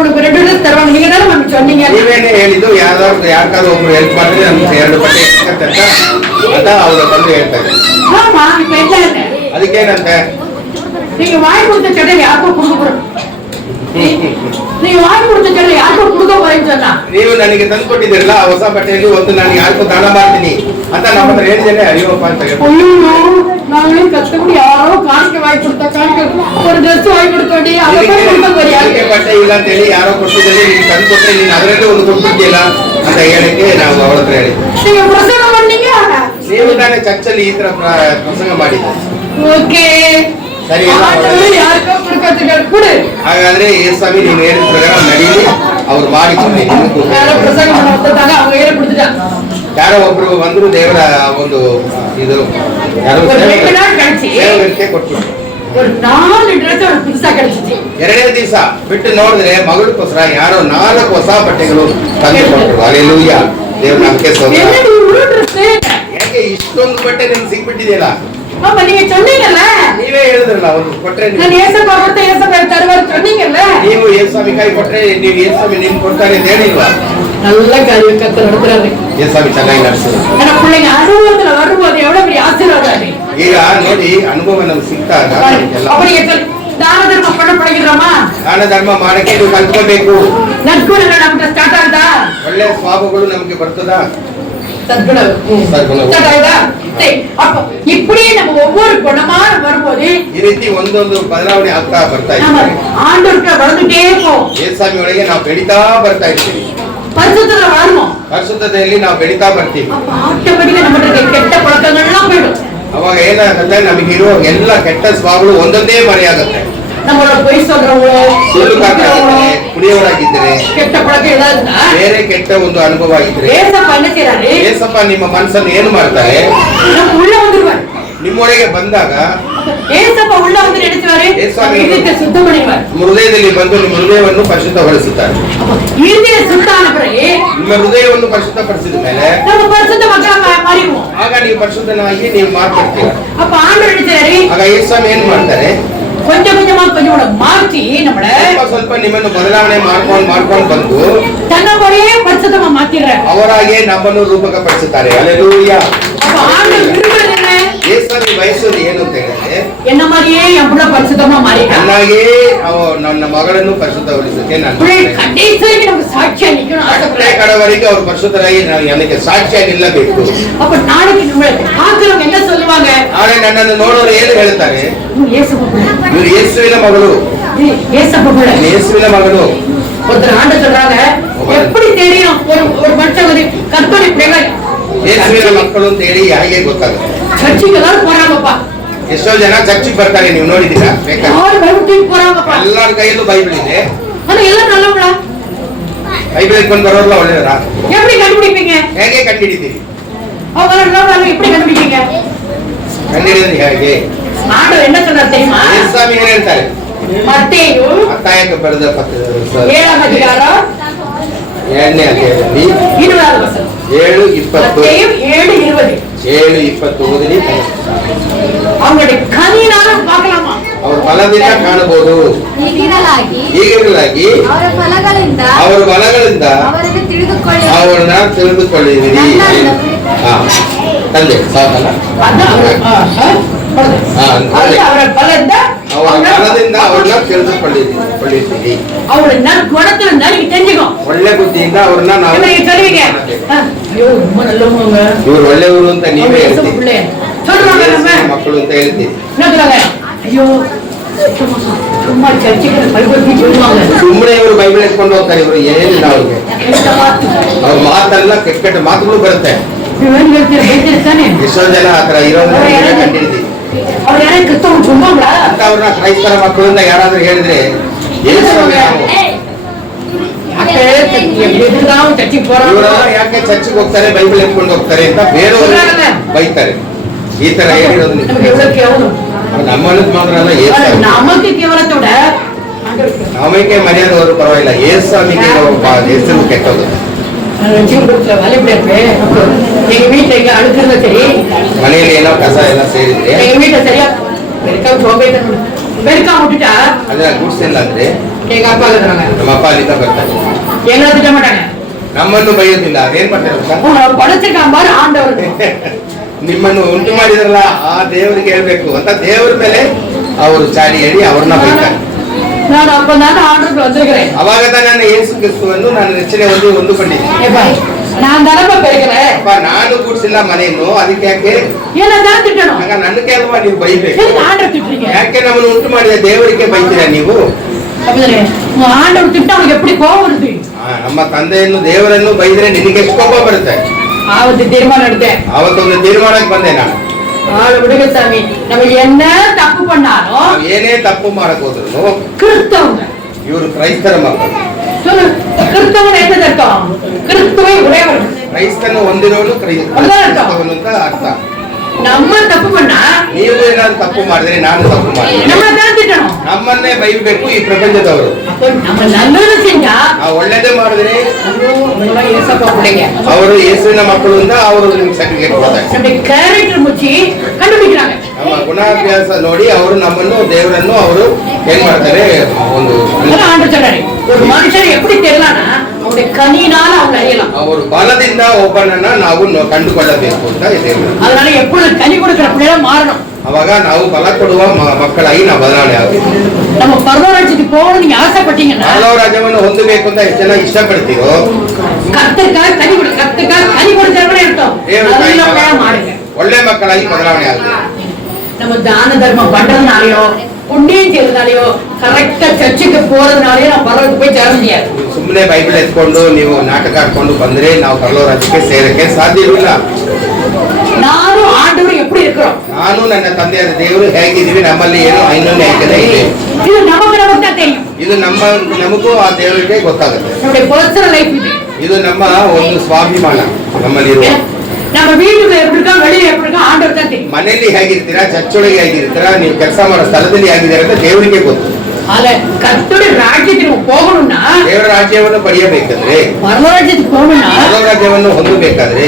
உனக்கு 2 ட்ரெஸ் தருவாங்க, நீங்க தானே மம்மி சொன்னீங்க. ನೀವೇನೇ ಹೇಳಿದ್ದು, ಯಾರಿಗಾದ್ರೂ ಒಬ್ರು ಹೆಲ್ಪ್ ಮಾಡಿದ್ರೆ ನಮ್ಗೆ 2 ಬಟ್ಟೆ ಸಿಕ್ಕತ್ತೆ ಅಂತ ಅವಳು ಬಂದು ಹೇಳ್ತಾರೆ. ஆமா இப்ப என்ன ಅದಕ್ಕೇನಂತೆ, நீங்க வாங்கி கொடுத்த சட்டை யாருக்கோ கொடுக்க போறோம், நீங்க வாங்கி கொடுத்த சட்டை யாருக்கோ கொடுக்க போறேன்னு சொன்னா ನೀವು ನನಗೆ ತಂದು ಕೊಟ್ಟಿದ್ದೀರಲ್ಲ ಆ ಹೊಸ ಬಟ್ಟೆಯಲ್ಲಿ ಒಂದು ನಾನು ಯಾರಿಗೂ ದಾನ ಮಾಡ್ತೀನಿ ಅಂತ ನಮ್ಮ ಹತ್ರ ಹೇಳಿದ್ದೇನೆ. ಅಯ್ಯೋಪ್ಪ ಅಂತ ಹೇಳಿ ஐயோ நாங்களே கஷ்டப்பட்டு யாரோ காணிக்கை வாங்கி கொடுத்தா காணிக்கை ஒரு ட்ரெஸ் வாங்கி கொடுத்தோடி ಅದಕ್ಕೆ ಬಟ್ಟೆ ಇಲ್ಲ ಅಂತ ಹೇಳಿ ಯಾರೋ ಕೊಟ್ಟಿದ್ದಲ್ಲಿ ನೀನು ತಂದು ಕೊಟ್ಟರೆ ನೀನು ಅದರಲ್ಲಿ ಒಂದು ಕೊಟ್ಬಿಟ್ಟಿಲ್ಲ ಅಂತ ಹೇಳಕ್ಕೆ ನಾವು ಅವಳ ಹತ್ರ ಹೇಳಿದ್ವಿ. நீங்க பிரசங்கம் பண்ணீங்க ನೀವು ತಾನೇ ಚರ್ಚಲ್ಲಿ ಈ ತರ ಪ್ರಸಂಗ ಮಾಡಿದ್ದೆ. ஓகே ಸರಿ யாருக்கோ கொடுக்கறதுக்கு கொடு. ಹಾಗಾದ್ರೆ ಯೇಸ್ವಾಮಿ ನೀನು ಹೇಳಿದ ಪ್ರಕಾರ ನಡೀಲಿ, ಅವ್ರು ಮಾಡಿ யாரோ பிரசங்கம் பண்ண வந்தாங்க அவங்க கையில கொடுத்துட்டாங்க. ಯಾರೋ ಒಬ್ರು ಬಂದ್ರು, ದೇವರ ಒಂದು ಇದು ಯಾರೋ ஒரு 2 நாள் கழிச்சு ಸೇವಕರಿಗೆ ಕೊಟ್ಬಿಟ್ರು. ஒரு 4 ட்ரெஸ் அவனுக்கு புதுசா கிடைச்சிச்சு. 2ನೇ ದಿವಸ ಬಿಟ್ಟು ನೋಡಿದ್ರೆ ಮಗಳಿಗೋಸ್ಕರ ಯಾರೋ 4 ಹೊಸ ಬಟ್ಟೆಗಳು ತಂದು ಕೊಟ್ಟರು. ಅಲ್ಲೇಲೂಯಾ, ದೇವ್ರ ನಮಗೆ ಸ್ತೋತ್ರ. என்னடி ஒரு ட்ரெஸ் ಯಾಕೆ ಇಷ್ಟೊಂದು ಬಟ್ಟೆ ನಿಮ್ಗೆ ಸಿಕ್ಬಿಟ್ಟಿದೆಯಲ್ಲ? ஆமா நீங்க சொன்னீங்கல்ல, ನೀವೇ ಹೇಳಿದ್ರಲ್ಲ ಒಂದು ಕೊಟ್ರೆ நான் ஏசப்பா கொடுத்த ஏசப்பா தருவார் சொன்னீங்கல்ல. ನೀವು ಯೇಸ್ವಾಮಿ ಕೈ ಕೊಟ್ರೆ ನೀವು ಯೇಸ್ವಾಮಿ ನಿಮ್ಗೆ ಕೊಡ್ತಾರೆ ಅಂತ ಹೇಳಿಲ್ವಾ? நல்ல காரியம் கத்த நடத்துறாரு. ಯೇಸ್ವಾಮಿ ಚೆನ್ನಾಗಿ ನಡೆಸಿದ್ರು. ஆனா பிள்ளைங்க அனுபவத்துல வரும்போது எவ்வளவு பெரிய ஆசீர்வாதம். ಈಗ ನೋಡಿ, ಅನುಭವ ನಮ್ಗೆ ಸಿಕ್ಕಾಗ ಎಲ್ಲ அப்ப நீங்க தான தர்மம் பண்ண பழகிடுறோமா? ದಾನ ಧರ್ಮ ಮಾಡಕ್ಕೆ ನೀವು ಕಲ್ತ್ಕೋಬೇಕು. நற்குணங்கள் நமக்கு ஸ்டார்ட் ஆகுதா? ಒಳ್ಳೆ ಸ್ವಭಾವಗಳು ನಮಗೆ ಬರ್ತದಾ? சத்குணம் ஸ்டார்ட் ஆகுதா? சரி, அப்ப இப்படியே நம்ம ஒவ்வொரு குணமா வரும்போது ಈ ರೀತಿ ಒಂದೊಂದು ಬದಲಾವಣೆ ಆಗ್ತಾ ಬರ್ತಾ நம்ம ಇದ್ದೀವಿ. ஆண்டவர்கிட்ட வளர்ந்துட்டே போவோம். ಯೇಸ್ವಾಮಿ ಒಳಗೆ ನಾವು ಬೆಳೀತಾ ಬರ್ತಾ ಇರ್ತೀವಿ. பரிசுத்தத்துல வளருவோம். ಪರಿಶುದ್ಧತೆಯಲ್ಲಿ ನಾವು ಬೆಳೀತಾ ಬರ್ತೀವಿ. அப்ப ஆட்டோமேட்டிக்கா நம்ம கெட்ட பழக்கங்கள்லாம் போயிடும். ಅವಾಗ ಏನಾಗುತ್ತೆ, ನಮಗಿರೋ ಎಲ್ಲ ಕೆಟ್ಟ ಸ್ವಭಾವಗಳು ಒಂದೊಂದೇ ಮರೆಯಾಗುತ್ತೆ. நம்மளோட பொய் சொல்றவங்களோ ಸುಳ್ಳುಗಾರರಾಗಿದ್ದರೆ, ಕುಡಿಯೋರಾಗಿದ್ದರೆ, ಕೆಟ್ಟ ಪಳಕ ಏನಾದ್ರೂ ಬೇರೆ ಕೆಟ್ಟ ಒಂದು ಅನುಭವ ಆಗಿದ್ರೆ ஏசப்பா என்ன செய்யறாரு? ಏಸಪ್ಪ ನಿಮ್ಮ ಮನಸ್ಸನ್ನು ಏನು ಮಾಡ್ತಾರೆ, நம்ம உள்ள வந்துருவார். ನಿಮ್ಮೊಳಗೆ ಬಂದಾಗ ஏசப்பா உள்ள வந்து நினைச்சுவாரு, ஏசாமி இதயத்தை சுத்தம் பண்ணிடுவார். ಹೃದಯದಲ್ಲಿ ಬಂದು ನಿಮ್ಮ ಹೃದಯವನ್ನು ಪರಿಶುದ್ಧಗೊಳಿಸುತ್ತಾರೆ. இருதய சுத்தான பிறகு ನಿಮ್ಮ ಹೃದಯವನ್ನು ಪರಿಶುದ್ಧಪಡಿಸಿದ ಮೇಲೆ நம்ம பரிசுத்த மக்களா மாறிடுவோம். ಆಗ ನೀವು ಪರಿಶುದ್ಧನಾಗಿ ನೀವು ಮಾರ್ಪಡ್ತೀರ. அப்ப ஆண்டவர் நினைச்சாரு, ಆಗ ಯೇಸ್ವಾಮಿ ಏನ್ ಮಾಡ್ತಾರೆ, கொஞ்சம் கொஞ்சமா மாற்றி நம்மள ಸ್ವಲ್ಪ ನಿಮ್ಮನ್ನು ಬದಲಾವಣೆ ಮಾಡ್ಕೊಂಡು ಬಂದು தன்னை ஒரே பரிசுத்தமா மாத்திடுறாரு. ಅವರಾಗೆ ನಮ್ಮನ್ನು ರೂಪಕಪಡಿಸುತ್ತಾರೆ. ಹಲ್ಲೆಲೂಯಾ. அப்ப ஆண்டவர் விரும்புறது என்ன? ಯೇಸ್ವಾಮಿ ಬಯಸೋದು ಏನು ಅಂತ ಹೇಳಿದ್ರೆ என்ன மாதிரியே என் புள்ள பரிசுத்தமா மாறிட்டான். ಚೆನ್ನಾಗೇ ನನ್ನ ಮಗಳನ್ನು ಪರಿಶುದ್ಧಗೊಳಿಸಕ್ಕೆ ನಾನು கடைசிக்கு நமக்கு சாட்சியா நிக்கணும் ஆசைப்படுறேன். ಕಡೆವರೆಗೆ ಅವರು ಪರಿಶುದ್ಧರಾಗಿ ನನಗೆ ಸಾಕ್ಷಿಯಾಗಿ ನಿಲ್ಲಬೇಕು. அப்ப நாளைக்கு நம்மள பார்க்கிறவங்க என்ன சொல்லுவாங்க? ನಾಳೆ ನನ್ನನ್ನು ನೋಡೋರು ಏನು ಹೇಳ್ತಾರೆ? ಇವರು ಯೇಸುವಿನ ಮಗಳು, ಯೇಸುವಿನ ಮಗಳು. ஒருத்தர் ஆண்டு சொல்றாங்க, எப்படி தெரியும் ஒரு மனுஷன் வந்து கர்த்தருடைய பிள்ளைகள் ಯೇಸುವಿನ ಮಕ್ಕಳು ಅಂತ ಹೇಳಿ ಹೇಗೆ ಗೊತ್ತಾಗುತ್ತೆ? சர்ச்சுக்கு எல்லாரும் போறாங்கப்பா. ಎಷ್ಟೋ ಜನ ಚರ್ಚಿಗೆ ಬರ್ತಾರೆ, ನೀವು ನೋಡಿದ್ದೀರಾ? யாரும் பைபிள் போறாங்கப்பா. ಎಲ್ಲರ ಕೈಯಲ್ಲೂ ಬೈಬಲ್ ಇದೆ. ஆனா எல்லாம் நல்லவங்களா? ಬೈಬಲ್ ಇಟ್ಕೊಂಡು ಬರೋರ್ಲ ಒಳ್ಳೆಯವರಾ? எப்படி கண்டுபிடிப்பீங்க? ಹೇಗೆ ಕಂಡುಹಿಡಿತೀರಿ? அவங்க நல்லவங்களா எப்படி கண்டுபிடிப்பீங்க? ಕಂಡುಹಿಡಿಯೋದು ಹೇಗೆ? ஆண்டவர் என்ன சொல்றாரு தெரியுமா? ಯೇಸುಸ್ವಾಮಿ ಏನು ಹೇಳ್ತಾರೆ? மத்தேயு ಮತ್ತಾಯಕ್ಕೆ ಬರೆದ 7ாம் அதிகாரம் 2ನೇ ಅಧ್ಯಾಯದಲ್ಲಿ 20வது வசனம். 7:20. மத்தேயு 7:20. 7:20 ಓದಿ. அவங்களுடைய கனியினால பார்க்கலாமா? ಅವ್ರ ಫಲದಿಂದ ಕಾಣಬಹುದು. ಹೀಗಿರಲಾಗಿ ಅವರ ಫಲಗಳಿಂದ ಅವರನ್ನು ತಿಳಿದುಕೊಳ್ಳಿರಿ. ತಂದೆ ಸಾಕಲ್ಲ? ಅವರ ಫಲದಿಂದ ಅವ್ರನ್ನ ತಿಳಿದುಕೊಳ್ಳಿರಿ. ಅವ್ರ குணத்திலிருந்து நீங்க தெரிஞ்சுக்கோ. ಒಳ್ಳೆ ಬುದ್ಧಿಯಿಂದ ಅವ್ರನ್ನ ನಾವು ಇವ್ರು ಒಳ್ಳೆಯವರು ಅಂತ ನೀವೇ ಹೇಳ್ತೀವಿ, ಮಕ್ಕಳು ಅಂತ ಹೇಳ್ತೀವಿ. ஐயோ சும்மா சர்ச்சுக்கு பைபிள் சொல்லுவாங்க. ಸುಮ್ಮನೆ ಇವರು ಬೈಬಲ್ ಎತ್ಕೊಂಡು ಹೋಗ್ತಾರೆ. ಇವರು ಏನಿಲ್ಲ, ಅವ್ರಿಗೆ ಅವ್ರ ಮಾತೆಲ್ಲ ಕೆಟ್ಟ ಕೆಟ್ಟ ಮಾತುಗಳು ಬರುತ್ತೆ. ಎಷ್ಟೋ ಜನ ಆತರ ಇರೋದನ್ನ ಕಂಡಿದ್ದೀವಿ. ಅಂತ ಅವ್ರನ್ನ ಕ್ರೈಸ್ತರ ಮಕ್ಕಳಿಂದ ಯಾರಾದ್ರೂ ಹೇಳಿದ್ರೆ ಯಾಕೆ ಚರ್ಚಿಗೆ ಹೋಗ್ತಾರೆ, ಬೈಬಲ್ ಎತ್ಕೊಂಡು ಹೋಗ್ತಾರೆ ಅಂತ ಬೇರೆಯವರು ಬೈತಾರೆ. ಈ ತರ ಹೇಳಿರೋದು ನಮ್ಮನ್ನು ಮಾತ್ರ ಅಲ್ಲ, ನಮಗೆ ಮರ್ಯಾದವರು ಪರವಾಗಿಲ್ಲ, ಯೇಸುಸ್ವಾಮಿಗೆ ಹೆಸರು ಕೆಟ್ಟೋದು. ಮನೆಯಲ್ಲಿ ಏನೋ ಕಸ ಎಲ್ಲ ಸೇರಿದ್ರೆ ಅದನ್ನ ಗುಡ್ಸಿಲ್ಲ ಅಂದ್ರೆ ನಮ್ಮ ಅಪ್ಪ ಅಲ್ಲಿಂದ ಬರ್ತಾರೆ, ನಮ್ಮನ್ನು ಬೈಯೋದಿಲ್ಲ. ಅದೇನ್ ಮಾಡ್ತಾರೆ? ನಿಮ್ಮನ್ನು ಉಂಟು ಮಾಡಿದ್ರಲ್ಲ ಆ ದೇವರಿಗೆ ಹೇಳ್ಬೇಕು ಅಂತ ದೇವರ ಮೇಲೆ ಅವರು ಚಾಡಿ ಹೇಳಿ ಅವ್ರನ್ನ ಬೈತಾರೆ. ಅವಾಗ ನಾನು ಯೇಸು ಕ್ರಿಸ್ತುವನ್ನು ನಾನು ರಚನೆ ಹೊಂದಿಕೊಂಡಿದ್ದೀನಿ. ನಾನು ಕೂಡ್ಸಿಲ್ಲ ಮನೆಯನ್ನು, ಅದಕ್ಕೆ ಯಾಕೆ ನನ್ನ ಕೆಲವ ನೀವು ಬೈಬೇಕು? ಯಾಕೆ ನಮ್ಮನ್ನು ಉಂಟು ಮಾಡಿದ ದೇವರಿಗೆ ಬೈತೀರಾ ನೀವು? ನಮ್ಮ ತಂದೆಯನ್ನು ದೇವರನ್ನು ಬೈದ್ರೆ ನಿನಗೆ ಎಷ್ಟು ಕೋಪ ಬರುತ್ತೆ? ಅವತ್ತೊಂದು ತೀರ್ಮಾನಕ್ಕೆ ಬಂದೆ ನಾನು. சாமி நம்ம என்ன தப்பு பண்ணாலும் ಏನೇ ತಪ್ಪು ಮಾಡಕ್ ಹೋದ್ರು கிறிஸ்தவங்க ಇವರು ಕ್ರೈಸ್ತರ ಮಕ್ಕಳು. கிறிஸ்தவன் என்ன அர்த்தம்? கிறிஸ்துவை உடையவர்கள். ಕ್ರೈಸ್ತನ ಹೊಂದಿರೋನು ಕ್ರೈಸ್ತವನು ಅಂತ ಅರ್ಥ. நம்ம தப்பு பண்ணா ನೀವು ಏನಾದ್ರು ತಪ್ಪು ಮಾಡಿದ್ರೆ ನಾನು ತಪ್ಪು ಮಾಡಿದ್ರೆ ನಮ್ಮನ್ನೇ ಬೈಬೇಕು ಈ ಪ್ರಪಂಚದವರು. நம்ம நல்லது செஞ்சா ಒಳ್ಳೇದೇ ಮಾಡಿದ್ರೆ ಅವರು ಯೇಸುವಿನ ಮಕ್ಕಳು ಅಂತ ಅವರು ನಿಮ್ಗೆ ಸರ್ಟಿಫಿಕೇಟ್ ಕೊಡ್ತಾರೆ. ಕ್ಯಾರೆಕ್ಟರ್ ಮುಚ್ಚಿ ಕಂಡುಹಿಡಿಯುತ್ತಾರೆ. ನಮ್ಮ ಗುಣಾಭ್ಯಾಸ ನೋಡಿ ಅವರು ನಮ್ಮನ್ನು ದೇವರನ್ನು ಅವರು ಏನ್ ಮಾಡ್ತಾರೆ, ಒಂದು ಮನುಷ್ಯರು எப்படி தெரியலாம்னா அவருடைய கனியினால அவங்க அறியலாம். ಅವರು ಬಲದಿಂದ ಒಬ್ಬನನ್ನ ನಾವು ಕಂಡುಕೊಳ್ಳಬೇಕು ಅಂತ ದೇವರು. அதனால எப்பொழுது கனி கொடுக்கிற பிள்ளையா மாறணும். ಅವಾಗ ನಾವು ಬಲ ಕೊಡುವ ಮಕ್ಕಳಾಗಿ ನಾವು ಬದಲಾವಣೆ ಆಗಬೇಕು. ನಮ್ಮ ಪರಲೋಕಕ್ಕೆ போகணும் நீங்க ஆசைப்பட்டீங்கன்னா ಪರಲೋಕ ರಾಜ್ಯವನ್ನು ಹೊಂದಬೇಕು ಅಂತ ಎಷ್ಟು ಜನ ಇಷ್ಟಪಡ್ತೀರೋ ಕರ್ತಕ್ಕಾಗಿ ಕನಿ ಕೊಡ್ತಾರೆ ಇರ್ತಾವ. ಒಳ್ಳೆ ಮಕ್ಕಳಾಗಿ ಬದಲಾವಣೆ ಆಗಬೇಕು. நம்ம தான தர்மம் பண்றதுனாலயோ புண்ணியம் செய்யறதுனாலயோ கரெக்டா சர்ச்சுக்கு போறதுனாலயோ ನಾವು ಪರಲೋಕಕ್ಕೆ போய் சேர முடியாது. ಸುಮ್ಮನೆ ಬೈಬಲ್ ಎತ್ಕೊಂಡು ನೀವು ನಾಟಕ ಆಡ್ಕೊಂಡು ಬಂದ್ರೆ ನಾವು ಪರಲೋಕ ರಾಜ್ಯಕ್ಕೆ ಸೇರಕ್ಕೆ ಸಾಧ್ಯವಿಲ್ಲ. ನಾನು ಆಂಡವರು எப்படி இருக்கிறோம், ನಾನು ನನ್ನ ತಂದೆಯಾದ ದೇವರು ಹೇಗಿದ್ದೀವಿ, ನಮ್ಮಲ್ಲಿ ಏನೋ ಇನ್ನೊಂದು ಇದೆ, ಇದು ನಮಗೆ ಗೊತ್ತಾಗ್ತೇನೆ. ಇದು ನಮಗೂ ಆ ದೇವರಿಗೆ ಗೊತ್ತಾಗುತ್ತೆ. ನಮ್ಮ ಪರ್ಸನಲ್ ಲೈಫ್ ಇದೆ, ಇದು ನಮ್ಮ ಒಂದು ಸ್ವಾಭಿಮಾನ ನಮ್ಮಲ್ಲಿರುವ. ನಮ್ಮ வீட்டுல எப்படி இருக்கோம், வெளியே எப்படி இருக்கோம் ஆண்டவர் தான் தெரியும். ಮನೆಯಲ್ಲಿ ಹೇಗಿರ್ತೀರಾ, ಚರ್ಚೊಳಗೆ ಹೇಗಿರ್ತೀರಾ, ನೀವು ಕೆಲಸ ಮಾಡೋ ಸ್ಥಳದಲ್ಲಿ ಹೇಗಿದ್ದೀರಾ ಅಂತ ದೇವರಿಗೆ ಗೊತ್ತು. ಅಲ್ಲ ಕರ್ತನ ರಾಜ್ಯಕ್ಕೆ ಹೋಗணும்னா ದೇವರ ರಾಜ್ಯವನ್ನು ಪಡೆಯಬೇಕಂದ್ರೆ, ಪರಲೋಕ ರಾಜ್ಯಕ್ಕೆ ಹೋಗணும்னா ಪರಲೋಕ ರಾಜ್ಯವನ್ನು ಹೊಂದಬೇಕಾದ್ರೆ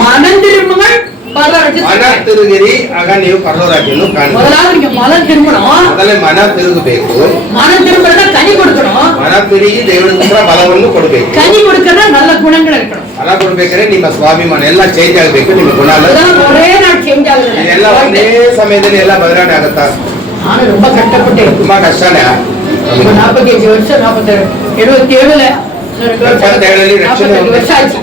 மனம் திரும்புங்கள், ಮನ ತಿರುಗಿರಿ, ಆಗ ನೀವು ಪರಲೋಕ ರಾಜ್ಯವನ್ನು ಕಾಣಬಹುದು. ಮೊದಲಾಗಿ ಮನ ತಿರುಗணும், ಮೊದಲೇ ಮನ ತಿರುಗಬೇಕು. ಮನ ತಿರುಗறத ಕನಿ ಕೊಡ್ಕணும். ಮನ ತಿರುಗಿ ದೇವರ ಬಲವನ್ನು ಕೊಡಬೇಕು. ಕನಿ ಕೊಡ್ಕற நல்ல ಗುಣಗಳು ಇರಬೇಕು. ಫಲ ಕೊಡಬೇಕಾದ್ರೆ ನಿಮ್ಮ ಸ್ವಾಭಿಮಾನ ಎಲ್ಲ ಚೇಂಜ್ ಆಗಬೇಕು. ನಿಮ್ಮ ಗುಣ ಎಲ್ಲ ஒரே நாள் ಚೇಂಜ್ ಆಗಲ್ಲ. ಎಲ್ಲ ಒಂದೇ ಸಮಯದಲ್ಲಿ ಎಲ್ಲ ಬದಲಾವಣೆ ಆಗುತ್ತಾ? ನಾನು ரொம்ப ಕಷ್ಟಪಟ್ಟೆ. ತುಂಬಾ ಕಷ್ಟನೇ. 45 ವರ್ಷ 77 77 ರಕ್ಷಣೆ ವರ್ಷ ಆಯ್ತು.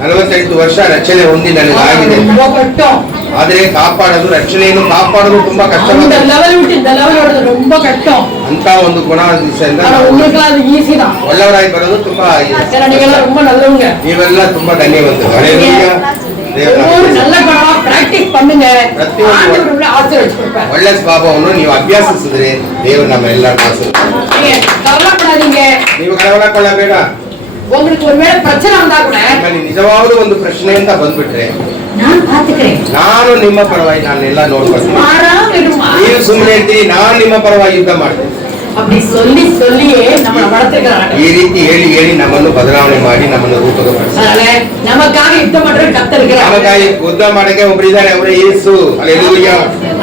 48 ವರ್ಷ ರಕ್ಷಣೆ ಹೊಂದಿ ನನಗೆ ಆಗಿದೆ. ரொம்ப கஷ்டம். ಆದ್ರೆ ಕಾಪಾಡೋದು, ರಕ್ಷಣೆಯನ್ನು ಕಾಪಾಡೋದು ತುಂಬಾ ಕಷ್ಟ. அந்த லெவல் விட்டு இந்த லெவல் ஓடுறது ரொம்ப கஷ்டம். ಅಂತ ಒಂದು ಗುಣದಿಂದ ஆனா உங்களுக்குலாம் அது ஈஸி தான். ಒಳ್ಳೆಯವರಾಗಿ ಬರೋದು ತುಂಬಾ ஏன்னா நீங்க எல்லாம் ரொம்ப நல்லவங்க. ನೀವೆಲ್ಲ ತುಂಬಾ ಧನ್ಯವಂತರು. ಹಲ್ಲೆಲೂಯಾ. ஒவ்வொரு நல்ல குணமா பிராக்டிஸ் பண்ணுங்க. ಪ್ರತಿಯೊಂದು ஆண்டவர் உங்களை ஆசீர்வதிப்பார். ಒಳ್ಳೆ ಸ್ವಭಾವವನ್ನು ನೀವು ಅಭ್ಯಾಸಿಸಿದ್ರೆ ದೇವರು ನಮ್ಮ ಎಲ್ಲರನ್ನ ಆಶೀರ್ವದಿಸ್ತಾನೆ. நீங்க கவலைப்படாதீங்க. ನೀವು ಕಳವಳಕೊಳ್ಳಬೇಡ. உங்களுக்கு ஒருவேளை பிரச்சனை வந்தா கூட ನಿಮ್ಮಲ್ಲಿ ನಿಜವಾದ ಒಂದು ಪ್ರಶ್ನೆ ಅಂತ ಬಂದ್ಬಿಟ್ರೆ நான் பாத்துக்கிறேன். ನಾನು ನಿಮ್ಮ ಪರವಾಗಿ ನಾನೆಲ್ಲ ನೋಡ್ಕೊಳ್ತೀನಿ. ஆறாம் இருமா. ನೀವು ಸುಮ್ಮನೆ ಇರ್ತೀರಿ, ನಾನು ನಿಮ್ಮ ಪರವಾಗಿ ಯುದ್ಧ ಮಾಡ್ತೀನಿ. அப்படி சொல்லி சொல்லியே நம்ம வளர்த்துக்கிறாங்க. ಈ ರೀತಿ ಹೇಳಿ ಹೇಳಿ ನಮ್ಮನ್ನು ಬದಲಾವಣೆ ಮಾಡಿ ನಮ್ಮನ್ನು ರೂಪಗೊಳಿಸ್ತಾರೆ. அதனால நமக்காக யுத்தம் பண்ற கர்த்தர் இருக்கிறார். ನಮಗಾಗಿ ಯುದ್ಧ ಮಾಡಕ್ಕೆ ಒಬ್ಬರಿದ್ದಾರೆ, ಅವರೇ ಯೇಸು. ಹಲ್ಲೆಲೂಯಾ.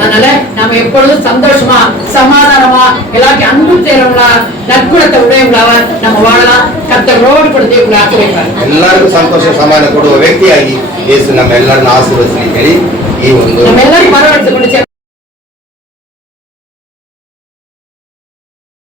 அதனால நம்ம எப்பொழுதும் சந்தோஷமா சமாதானமா எல்லாத்தையும் அன்பு செய்யறவங்களா நற்குணத்தை உடையவங்களா நம்ம வாழலாம். கர்த்தரோடு கூட தேவங்களை ஆசீர்வதிப்பார். ಎಲ್ಲರಿಗೂ ಸಂತೋಷ ಸಮಾಧಾನ ಕೊಡುವ ವ್ಯಕ್ತಿಯಾಗಿ ಯೇಸು ನಮ್ಮೆಲ್ಲರನ್ನ ಆಶೀರ್ವದಿಸಲಿ ಹೇಳಿ ಈ ಒಂದು நம்ம எல்லாரும் மரவழைத்து கொண்டு